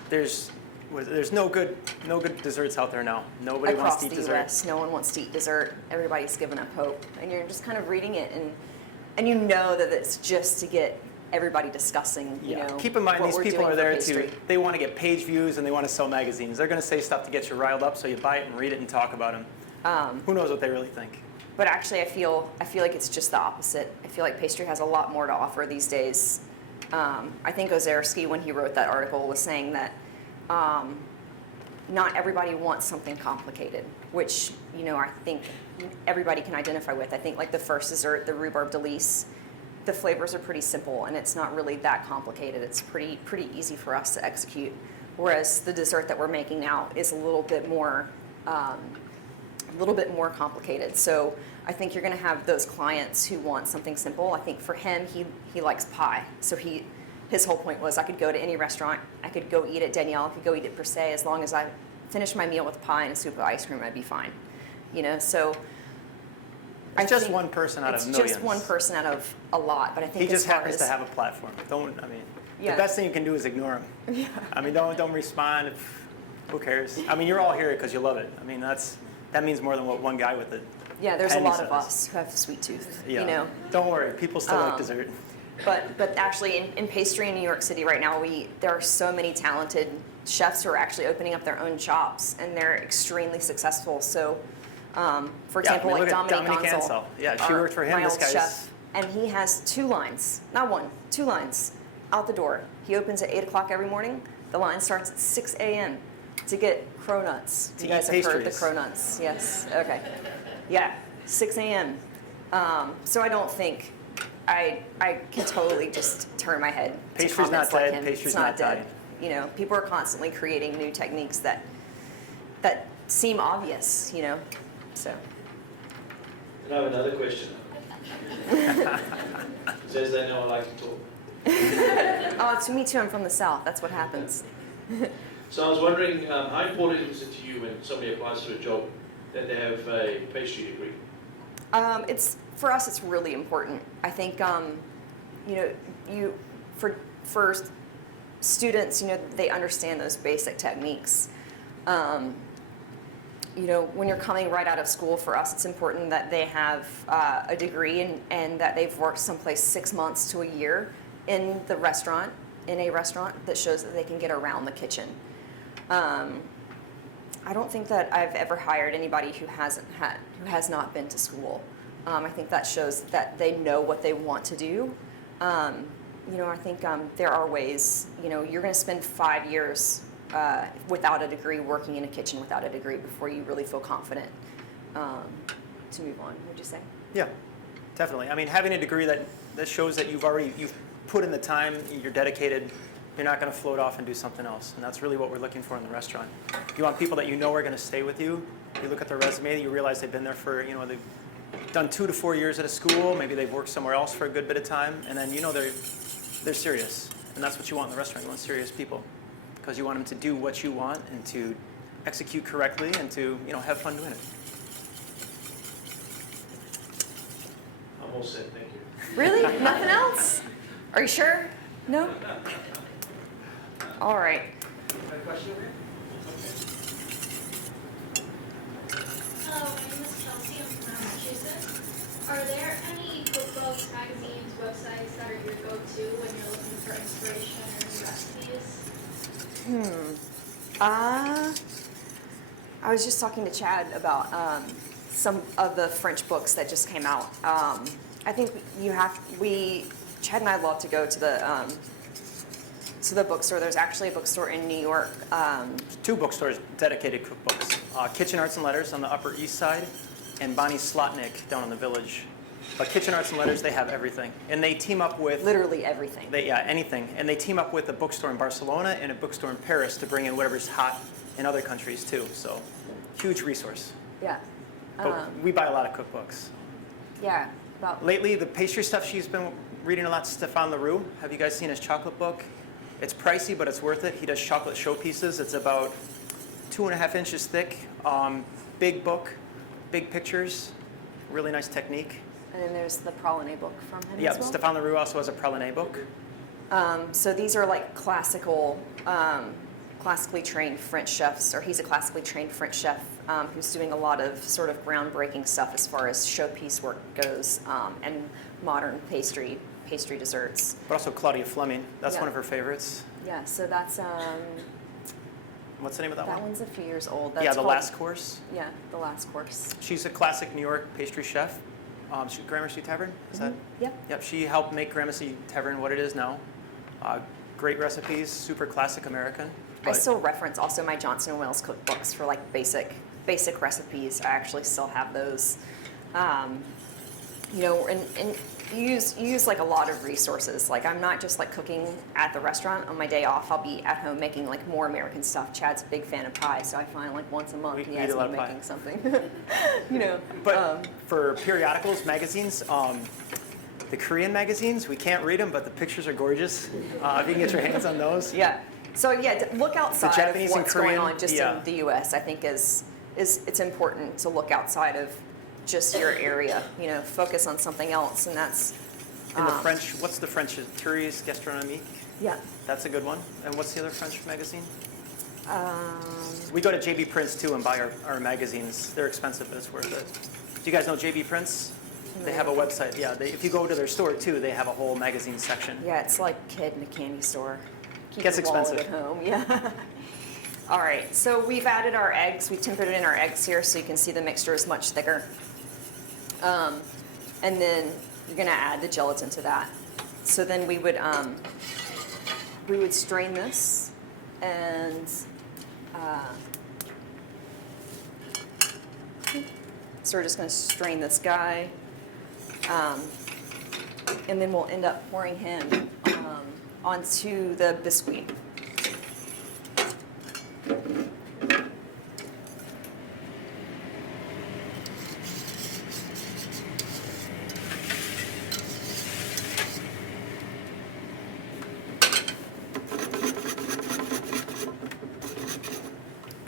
there's no good desserts out there now. Nobody wants to eat dessert. Across the U.S., no one wants to eat dessert. Everybody's given up hope, and you're just kind of reading it, and you know that it's just to get everybody discussing. You know, keep in mind what these we're people doing are for there pastry. they want to get page views and they want to sell magazines. They're going to say stuff to get you riled up, so you buy it and read it and talk about them. Who knows what they really think? But actually, I feel like it's just the opposite. I feel like pastry has a lot more to offer these days. I think Ozerski, when he wrote that article, was saying that not everybody wants something complicated, which, you know, I think everybody can identify with. I think like the first dessert, the rhubarb delice, the flavors are pretty simple and it's not really that complicated. It's pretty easy for us to execute. Whereas the dessert that we're making now is a little bit more complicated. So I think you're going to have those clients who want something simple. I think for him, he likes pie. So his whole point was I could go to any restaurant, I could go eat at Danielle, I could go eat at Per Se, as long as I finished my meal with pie and a scoop of ice cream, I'd be fine. You know, so It's just one person out of millions. It's just one person out of a lot, but I think He just happens to have a platform. The best thing you can do is ignore him. Yeah. I mean, don't respond. Who cares? I mean, you're all here because you love it. I mean, that means more than what one guy with it. Yeah, there's a lot of us who have a sweet tooth. Yeah. You know. Don't worry, people still like dessert. But actually, in pastry in New York City right now, there are so many talented chefs who are actually opening up their own shops, and they're extremely successful. So, for example, like Dominique Ansel. Yeah, she worked for him. My This old guy's chef, and he has 2 lines, not one, 2 lines out the door. He opens at 8 o'clock every morning. The line starts at 6 a.m. to get cronuts. You guys have heard the cronuts? Yes. Okay. Yeah, 6 a.m. So I don't think I can totally just turn my head to Pastry's comments not like dead. him. Pastry's It's not not dead. dying. You know, people are constantly creating new techniques that seem obvious. You know, so. And I have another question. Says they know I like to talk. Oh, it's me too. I'm from the South. That's what happens. So I was wondering, how important is it to you when somebody applies for a job that they have a pastry degree? For us, it's really important. I think, you know, for students, you know, they understand those basic techniques. You know, when you're coming right out of school, for us, it's important that they have a degree and that they've worked someplace 6 months to a year in a restaurant that shows that they can get around the kitchen. I don't think that I've ever hired anybody who has not been to school. I think that shows that they know what they want to do. You know, I think there are ways. You know, you're going to spend 5 years without a degree, working in a kitchen without a degree, before you really feel confident to move on. Would you say? Yeah, definitely. I mean, having a degree that shows that you've put in the time, you're dedicated. You're not going to float off and do something else, and that's really what we're looking for in the restaurant. You want people that you know are going to stay with you. You look at their resume, you realize they've been there for, you know, they've done 2 to 4 years at a school. Maybe they've worked somewhere else for a good bit of time, and then you know they're serious, and that's what you want in the restaurant. You want serious people, because you want them to do what you want and to execute correctly and to, you know, have fun doing it. I'm all set, thank you. Really? Nothing else? Are you sure? No? All right. A question over here? Hello, my name is Kelsey. I'm from Massachusetts. Are there any cookbooks, magazines, websites that are your go-to when you're looking for inspiration or new recipes? I was just talking to Chad about some of the French books that just came out. I think Chad and I love to go to the bookstore. There's actually a bookstore in New York. 2 bookstores dedicated cookbooks. Kitchen Arts and Letters on the Upper East Side, and Bonnie Slotnick down in the Village. But Kitchen Arts and Letters, they have everything. And they team up with... Literally everything. Anything. And they team up with a bookstore in Barcelona and a bookstore in Paris to bring in whatever's hot in other countries too. So, huge resource. Yeah. But we buy a lot of cookbooks. Yeah. Lately, the pastry stuff, she's been reading a lot to Stéphane Leroux. Have you guys seen his chocolate book? It's pricey, but it's worth it. He does chocolate showpieces. It's about 2.5 inches thick, big book, big pictures, really nice technique. And then there's the Praline book from him Yeah, as well. Stefan Leroux also has a Praline book. So these are like classically trained French chefs, or he's a classically trained French chef who's doing a lot of sort of groundbreaking stuff as far as showpiece work goes, and modern pastry desserts. But also Claudia Fleming, that's Yeah. one of her favorites. Yeah, so that's What's the name of that that one? one's a few years old. That's Yeah, The called- Last Course. Yeah, the last course. She's a classic New York pastry chef. Gramercy Tavern, is that? Yep. Yep, she helped make Gramercy Tavern what it is now. Great recipes, super classic American. I still reference also my Johnson & Wales cookbooks for like basic recipes. I actually still have those. You know, and you use like a lot of resources. Like I'm not just like cooking at the restaurant. On my day off, I'll be at home making like more American stuff. Chad's a big fan of pie, so I find like once a month We he eat has a lot me of pie. making something. You know, But for periodicals, magazines, the Korean magazines, we can't read them, but the pictures are gorgeous. If you can get your hands on those. yeah. So yeah, look outside Japanese of and what's going Korean, on just yeah. in the U.S. I think is it's important to look outside of just your area. You know, focus on something else, and that's And the French, what's the French? Tourisme Gastronomique? yeah. That's a good one. And what's the other French magazine? Um, We go to JB Prince too and buy our magazines. They're expensive, but it's worth it. Do you guys know JB Prince? They have a website. Yeah, if you go to their store too, they have a whole magazine section. Yeah, it's like kid in a candy store. Keep Gets your wallet expensive. at home, yeah. All right, so we've added our eggs. We tempered in our eggs here so you can see the mixture is much thicker. And then you're gonna add the gelatin to that. So then we would strain this and so we're just gonna strain this guy. And then we'll end up pouring him onto the biscuit.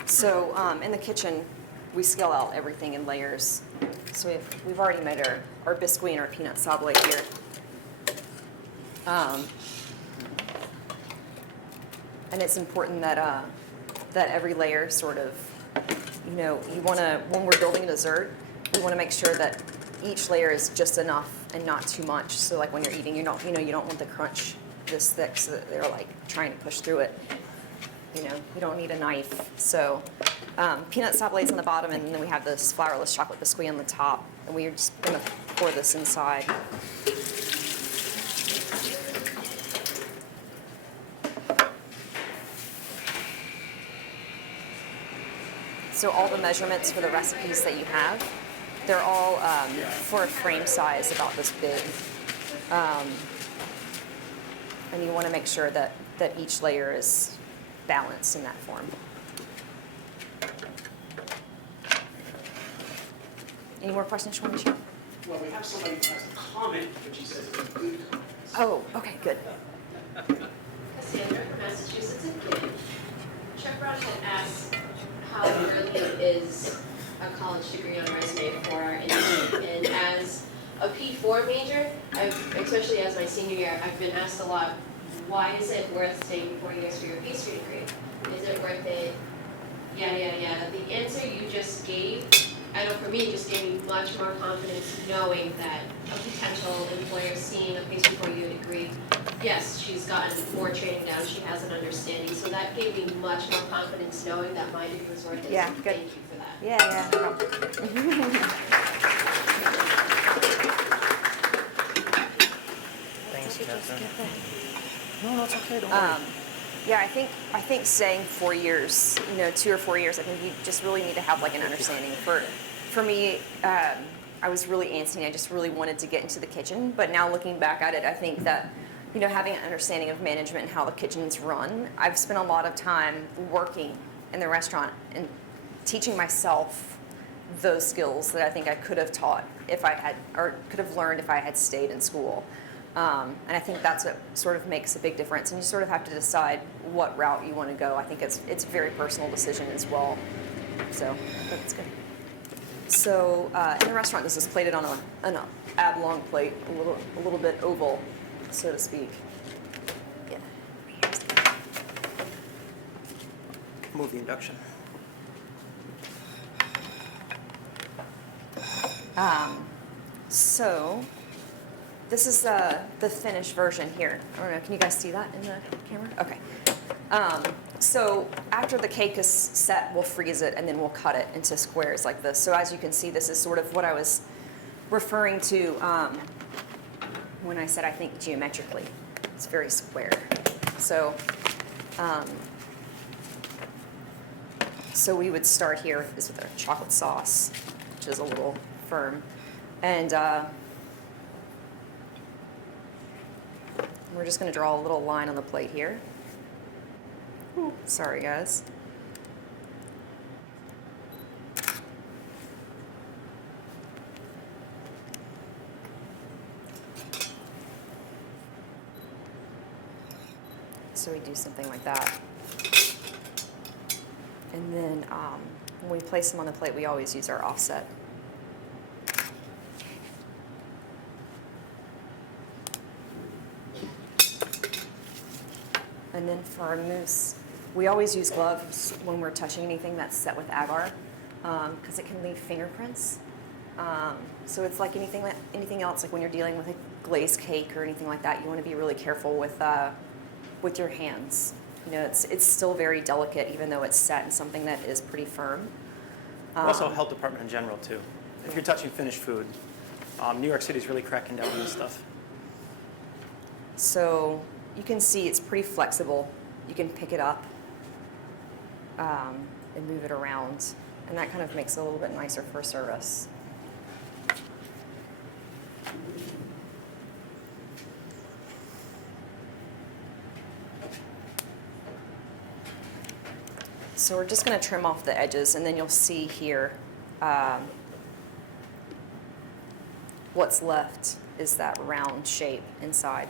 So in the kitchen, we scale out everything in layers. So we've already made our biscuit and our peanut sablé here. And it's important that that every layer sort of, you know, when we're building a dessert, we want to make sure that each layer is just enough and not too much. So like when you're eating, you don't want the crunch this thick so that they're like trying to push through it. You know, you don't need a knife. So peanut sablés on the bottom, and then we have this flourless chocolate biscuit on the top. And we're just gonna pour this inside. So all the measurements for the recipes that you have, they're all for a frame size about this big. And you want to make sure that each layer is balanced in that form. Any more questions from you? Well, we have somebody who has a comment, which he says is a good comment. Oh, okay, good. Cassandra from Massachusetts again. Chef Brauze had asked how early is a college degree on a resume for our intern. And as a P4 major, especially as my senior year, I've been asked a lot, why is it worth staying 4 years for your pastry degree? Is it worth it? Yeah. The answer you just gave, I know for me, just gave me much more confidence knowing that a potential employer seeing a pastry 4-year degree, yes, she's gotten more training down, she has an understanding, so that gave me much more confidence knowing that my degree was worth it. Yeah, So good. Thank you for that. Yeah, no problem. Thanks, Catherine. No, it's okay. Don't worry. Yeah, I think saying 4 years, 2 or 4 years, I think you just really need to have like an understanding. For me, I was really antsy. I just really wanted to get into the kitchen. But now looking back at it, I think that, having an understanding of management and how the kitchen's run, I've spent a lot of time working in the restaurant and teaching myself those skills that I think I could have taught if I had, or could have learned if I had stayed in school. And I think that's what sort of makes a big difference. And you sort of have to decide what route you want to go. I think it's a very personal decision as well. So that's good. So in the restaurant, this is plated on an oblong plate, a little bit oval, so to speak. Yeah. Move the induction. So this is the finished version here. I don't know, can you guys see that in the camera? Okay. So after the cake is set, we'll freeze it and then we'll cut it into squares like this. So as you can see, this is sort of what I was referring to when I said I think geometrically. It's very square. So, so we would start here is with our chocolate sauce, which is a little firm. And we're just going to draw a little line on the plate here. Ooh, sorry, guys. So we do something like that. And then when we place them on the plate, we always use our offset. And then for our mousse, we always use gloves when we're touching anything that's set with agar, because it can leave fingerprints. So it's like anything else, like when you're dealing with a glazed cake or anything like that, you want to be really careful with your hands. You know, it's still very delicate, even though it's set in something that is pretty firm. Also, health department in general too. If you're touching finished food, New York City's really cracking down on this stuff. So you can see it's pretty flexible. You can pick it up and move it around, and that kind of makes it a little bit nicer for service. So we're just going to trim off the edges, and then you'll see here what's left is that round shape inside.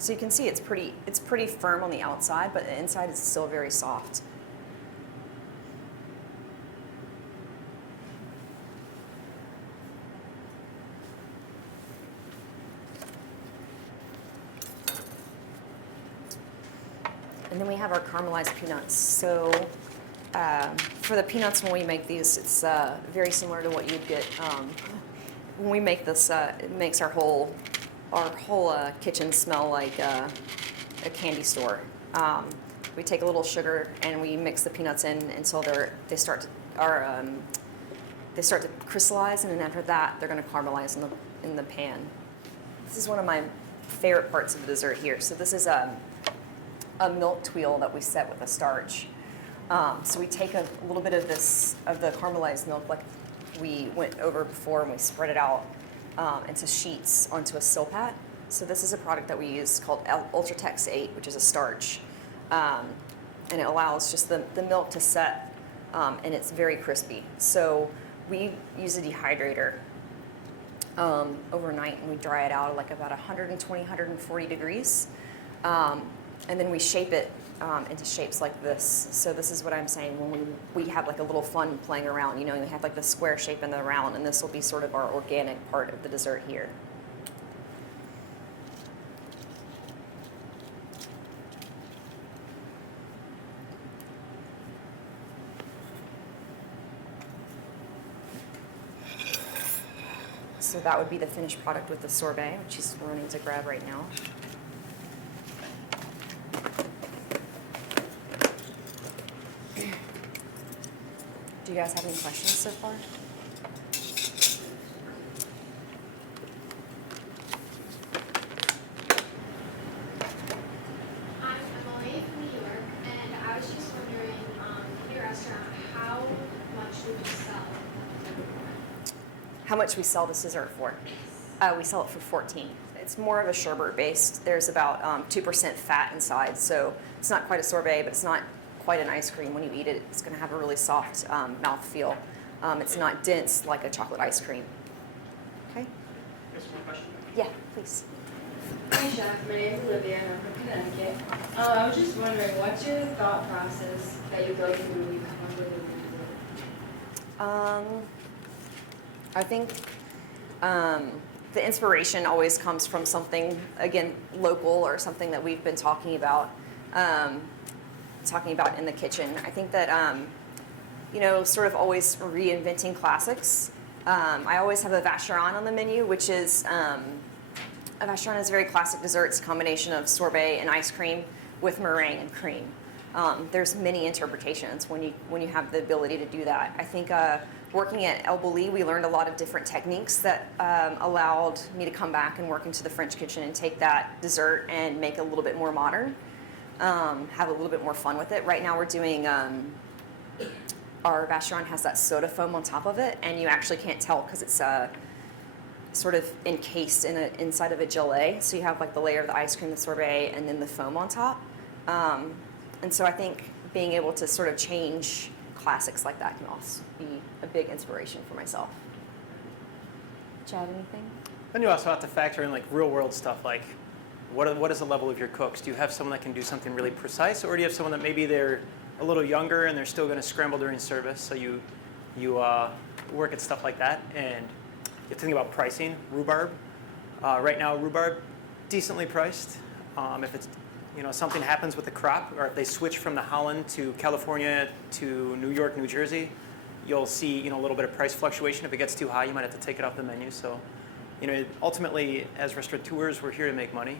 So you can see it's pretty firm on the outside, but the inside is still very soft. And then we have our caramelized peanuts. So for the peanuts, when we make these, it's very similar to what you'd get when we make this. It makes our whole kitchen smell like a candy store. We take a little sugar and we mix the peanuts in until they start to crystallize, and then after that, they're going to caramelize in the pan. This is one of my favorite parts of the dessert here. So this is a milk tweel that we set with a starch. So we take a little bit of the caramelized milk, like we went over before, and we spread it out into sheets onto a silpat. So this is a product that we use called Ultratex 8, which is a starch, and it allows just the milk to set, and it's very crispy. So we use a dehydrator overnight, and we dry it out at like about 120, 140 degrees. And then we shape it into shapes like this. So this is what I'm saying when we have like a little fun playing around. You know, we have like the square shape and the round, and this will be sort of our organic part of the dessert here. So that would be the finished product with the sorbet, which he's running to grab right now. Do you guys have any questions so far? I'm Emily from New York, and I was just wondering, in your restaurant, how much would you sell? How much we sell this dessert for? We sell it for $14. It's more of a sherbet based. There's about 2% fat inside, so it's not quite a sorbet, but it's not quite an ice cream. When you eat it, it's going to have a really soft mouthfeel. It's not dense like a chocolate ice cream. Okay? Yes, one question? Yeah, please. Hi, Chef. My name is Olivia, and I'm from Connecticut. I was just wondering, what's your thought process that you go through when you come up with a new dessert? I think the inspiration always comes from something, again, local or something that we've been talking about in the kitchen. I think that, sort of always reinventing classics. I always have a vacheron on the menu, which is, a vacheron is a very classic dessert. It's a combination of sorbet and ice cream with meringue and cream. There's many interpretations when you have the ability to do that. I think working at El Bulli, we learned a lot of different techniques that allowed me to come back and work into the French kitchen and take that dessert and make it a little bit more modern, have a little bit more fun with it. Right now we're doing, our vacheron has that soda foam on top of it, and you actually can't tell because it's sort of encased inside of a gelée. So you have like the layer of the ice cream, the sorbet, and then the foam on top. And so I think being able to sort of change classics like that can also be a big inspiration for myself. Chad, anything? Then you also have to factor in like real world stuff, like what is the level of your cooks? Do you have someone that can do something really precise, or do you have someone that maybe they're a little younger and they're still going to scramble during service? So you work at stuff like that, and you have to think about pricing. Rhubarb, right now rhubarb, decently priced. If it's something happens with the crop, or if they switch from the Holland to California to New York, New Jersey, you'll see a little bit of price fluctuation. If it gets too high, you might have to take it off the menu. So, ultimately, as restaurateurs, we're here to make money.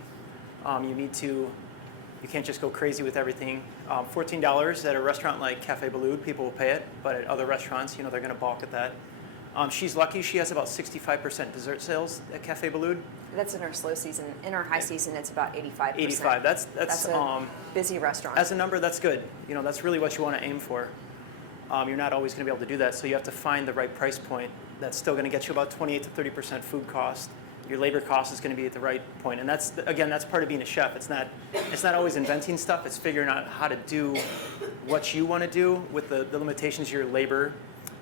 You can't just go crazy with everything. $14 at a restaurant like Café Boulud, people will pay it, but at other restaurants, they're going to balk at that. She's lucky. She has about 65% dessert sales at Café Boulud. That's in our slow season. In our high season, it's about 85%. 85. That's a busy restaurant. As a number, that's good. That's really what you want to aim for. You're not always going to be able to do that, so you have to find the right price point that's still going to get you about 28 to 30% food cost. Your labor cost is going to be at the right point, and that's part of being a chef. It's not always inventing stuff. It's figuring out how to do what you want to do with the limitations of your labor,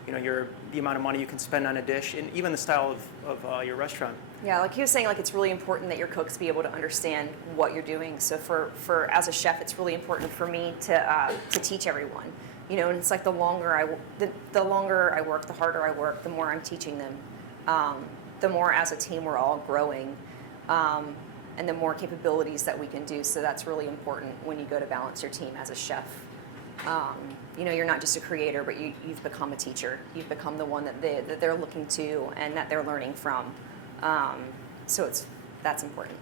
the amount of money you can spend on a dish, and even the style of your restaurant. Yeah, like he was saying, like it's really important that your cooks be able to understand what you're doing. So for as a chef, it's really important for me to teach everyone. And it's like the longer I work, the harder I work, the more I'm teaching them. The more as a team we're all growing, and the more capabilities that we can do. So that's really important when you go to balance your team as a chef. You're not just a creator, but you've become a teacher. You've become the one that they're looking to and that they're learning from. So that's important.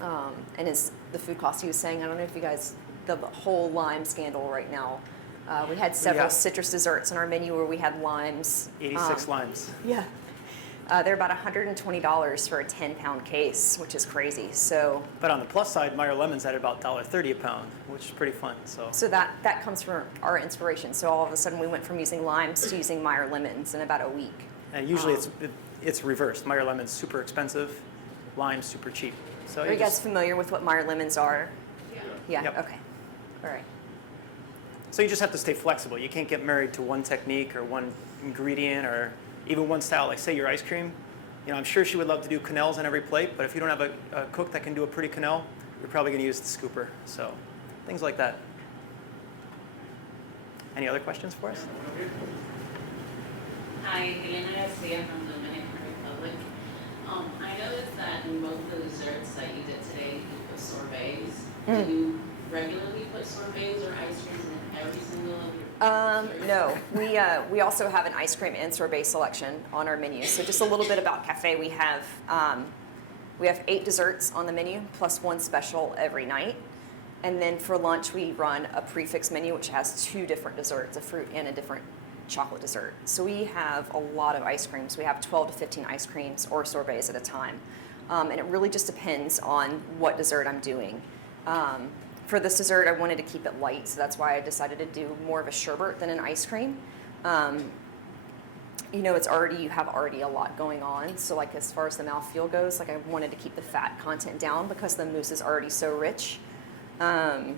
And as the food cost he was saying, I don't know if you guys, the whole lime scandal right now. We had several citrus desserts on our menu where we had limes. 86 limes. Yeah. They're about $120 for a 10-pound case, which is crazy. So. But on the plus side, Meyer Lemon's at about $1.30 a pound, which is pretty fun. So that comes from our inspiration. So all of a sudden we went from using limes to using Meyer Lemons in about a week. And usually it's reversed. Meyer Lemon's super expensive, lime's super cheap. So are you guys familiar with what Meyer Lemons are? Yeah. Yep. Okay. All right. So you just have to stay flexible. You can't get married to one technique or one ingredient or even one style. Like say your ice cream, I'm sure she would love to do quenelles on every plate, but if you don't have a cook that can do a pretty quenelle, you're probably going to use the scooper. So things like that. Any other questions for us? Hi, Elena Garcia from the Dominican Republic. I noticed that in both the desserts that you did today, you put sorbets. Do you regularly put sorbets or ice creams in every single of your desserts? No. We also have an ice cream and sorbet selection on our menu. So just a little bit about Cafe. We have 8 desserts on the menu plus one special every night. And then for lunch, we run a prefix menu, which has 2 different desserts, a fruit and a different chocolate dessert. So we have a lot of ice creams. We have 12 to 15 ice creams or sorbets at a time. And it really just depends on what dessert I'm doing. For this dessert, I wanted to keep it light, so that's why I decided to do more of a sherbet than an ice cream. you know, you have already a lot going on. So like as far as the mouthfeel goes, like I wanted to keep the fat content down because the mousse is already so rich. You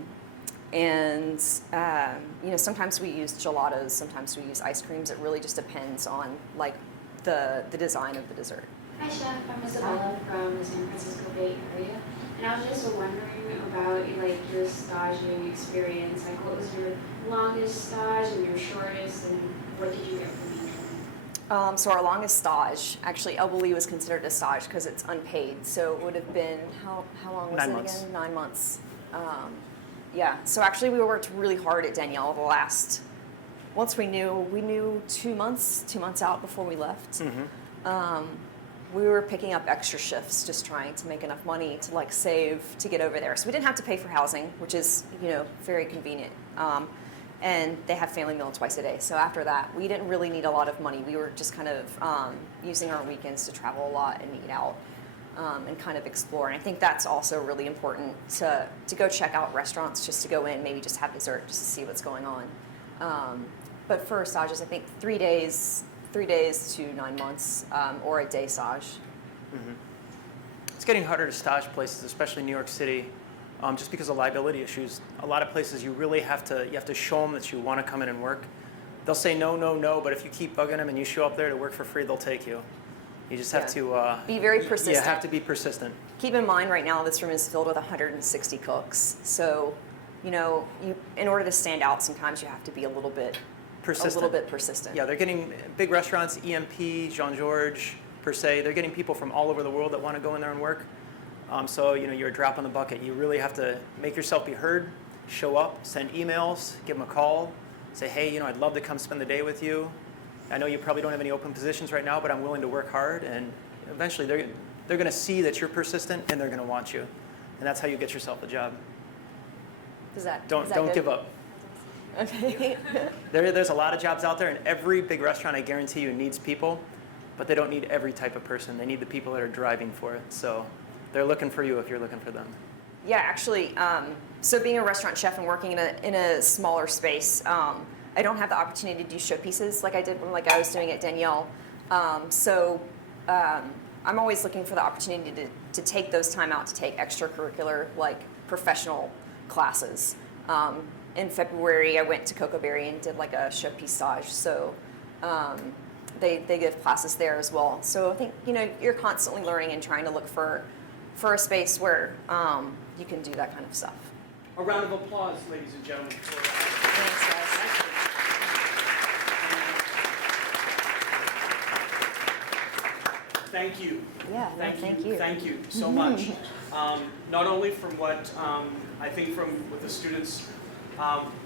know, sometimes we use gelatos, sometimes we use ice creams. It really just depends on like the design of the dessert. Hi Chef, I'm Isabella from the San Francisco Bay Area, and I was just wondering about like your staging experience. Like, what was your longest stage and your shortest, and what did you get from each one? So our longest stage, actually El Bulli was considered a stage because it's unpaid. So it would have been, how long was 9 it months. again? 9 months. Yeah, so actually we worked really hard at Danielle once we knew 2 months out before we left. We were picking up extra shifts, just trying to make enough money to like save to get over there. So we didn't have to pay for housing, which is, you know, very convenient. And they have family meal twice a day. So after that, we didn't really need a lot of money. We were just kind of using our weekends to travel a lot and eat out and kind of explore. And I think that's also really important to go check out restaurants, just to go in, maybe just have dessert, just to see what's going on. But for stages, I think 3 days to 9 months, or a day stage. It's getting harder to stage places, especially New York City, just because of liability issues. A lot of places you really have to show them that you want to come in and work. They'll say no, no, no, but if you keep bugging them and you show up there to work for free, they'll take you. You just have to be very persistent. Yeah, have to be persistent. Keep in mind, right now this room is filled with 160 cooks. So, you know, in order to stand out, sometimes you have to be a little bit persistent. Yeah, they're getting big restaurants, EMP, Jean-Georges, per se. They're getting people from all over the world that want to go in there and work. So, you know, you're a drop in the bucket. You really have to make yourself be heard, show up, send emails, give them a call, say, hey, you know, I'd love to come spend the day with you. I know you probably don't have any open positions right now, but I'm willing to work hard. And eventually they're going to see that you're persistent and they're going to want you. And that's how you get yourself a job. Don't give up. Okay. There's a lot of jobs out there, and every big restaurant, I guarantee you, needs people, but they don't need every type of person. They need the people that are driving for it. So they're looking for you if you're looking for them. Yeah, actually, so being a restaurant chef and working in a smaller space, I don't have the opportunity to do showpieces like I was doing at Danielle. I'm always looking for the opportunity to take those time out to take extracurricular, like professional classes. In February, I went to Cocoa Berry and did like a showpiece stage. So they give classes there as well. So I think, you know, you're constantly learning and trying to look for a space where you can do that kind of stuff. A round of applause, ladies and gentlemen. Thanks, guys. Thank you. Yeah, thank you. Thank you so much. Not only from what I think from what the students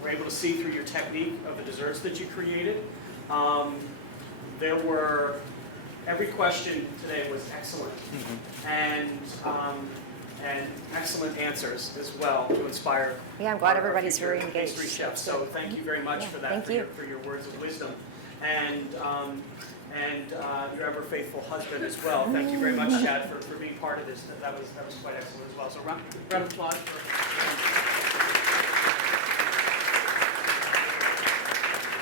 were able to see through your technique of the desserts that you created. Every question today was excellent, and excellent answers as well to inspire. Yeah, I'm glad our everybody's future very engaged. pastry chefs. So thank you very much for that, for your words of wisdom, and your ever faithful husband as well. Thank you very much, Chad, for being part of this. That was quite excellent as well. So round of applause for.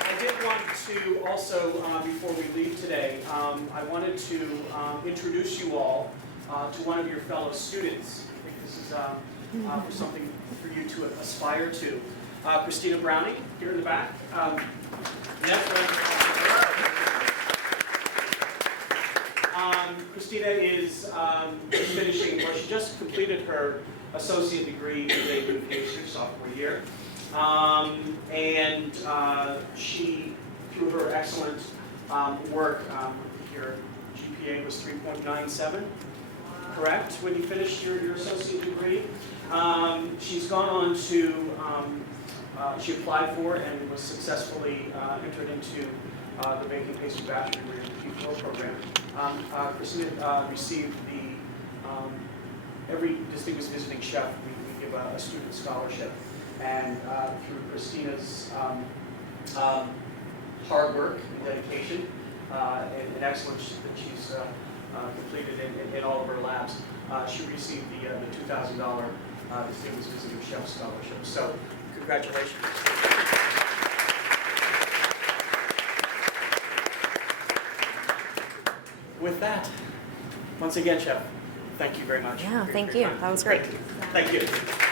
I did want to also, before we leave today, I wanted to introduce you all to one of your fellow students. I think this is something for you to aspire to. Christina Browning, here in the back. Christina is finishing, well, she just completed her associate degree in baking pastry sophomore year. She, through her excellent work, your GPA was 3.97, correct, when you finished your associate degree. She's gone on to, she applied for and was successfully entered into the baking pastry bachelor degree in the Q4 program. Christina received every distinguished visiting chef, we give a student scholarship. And through Christina's hard work and dedication and excellence that she's completed in all of her labs, she received the $2,000 Distinguished Visiting Chef Scholarship. So, congratulations. with that, once again, Chef, thank you very much. Yeah, for thank your you. time. That was great. Thank you.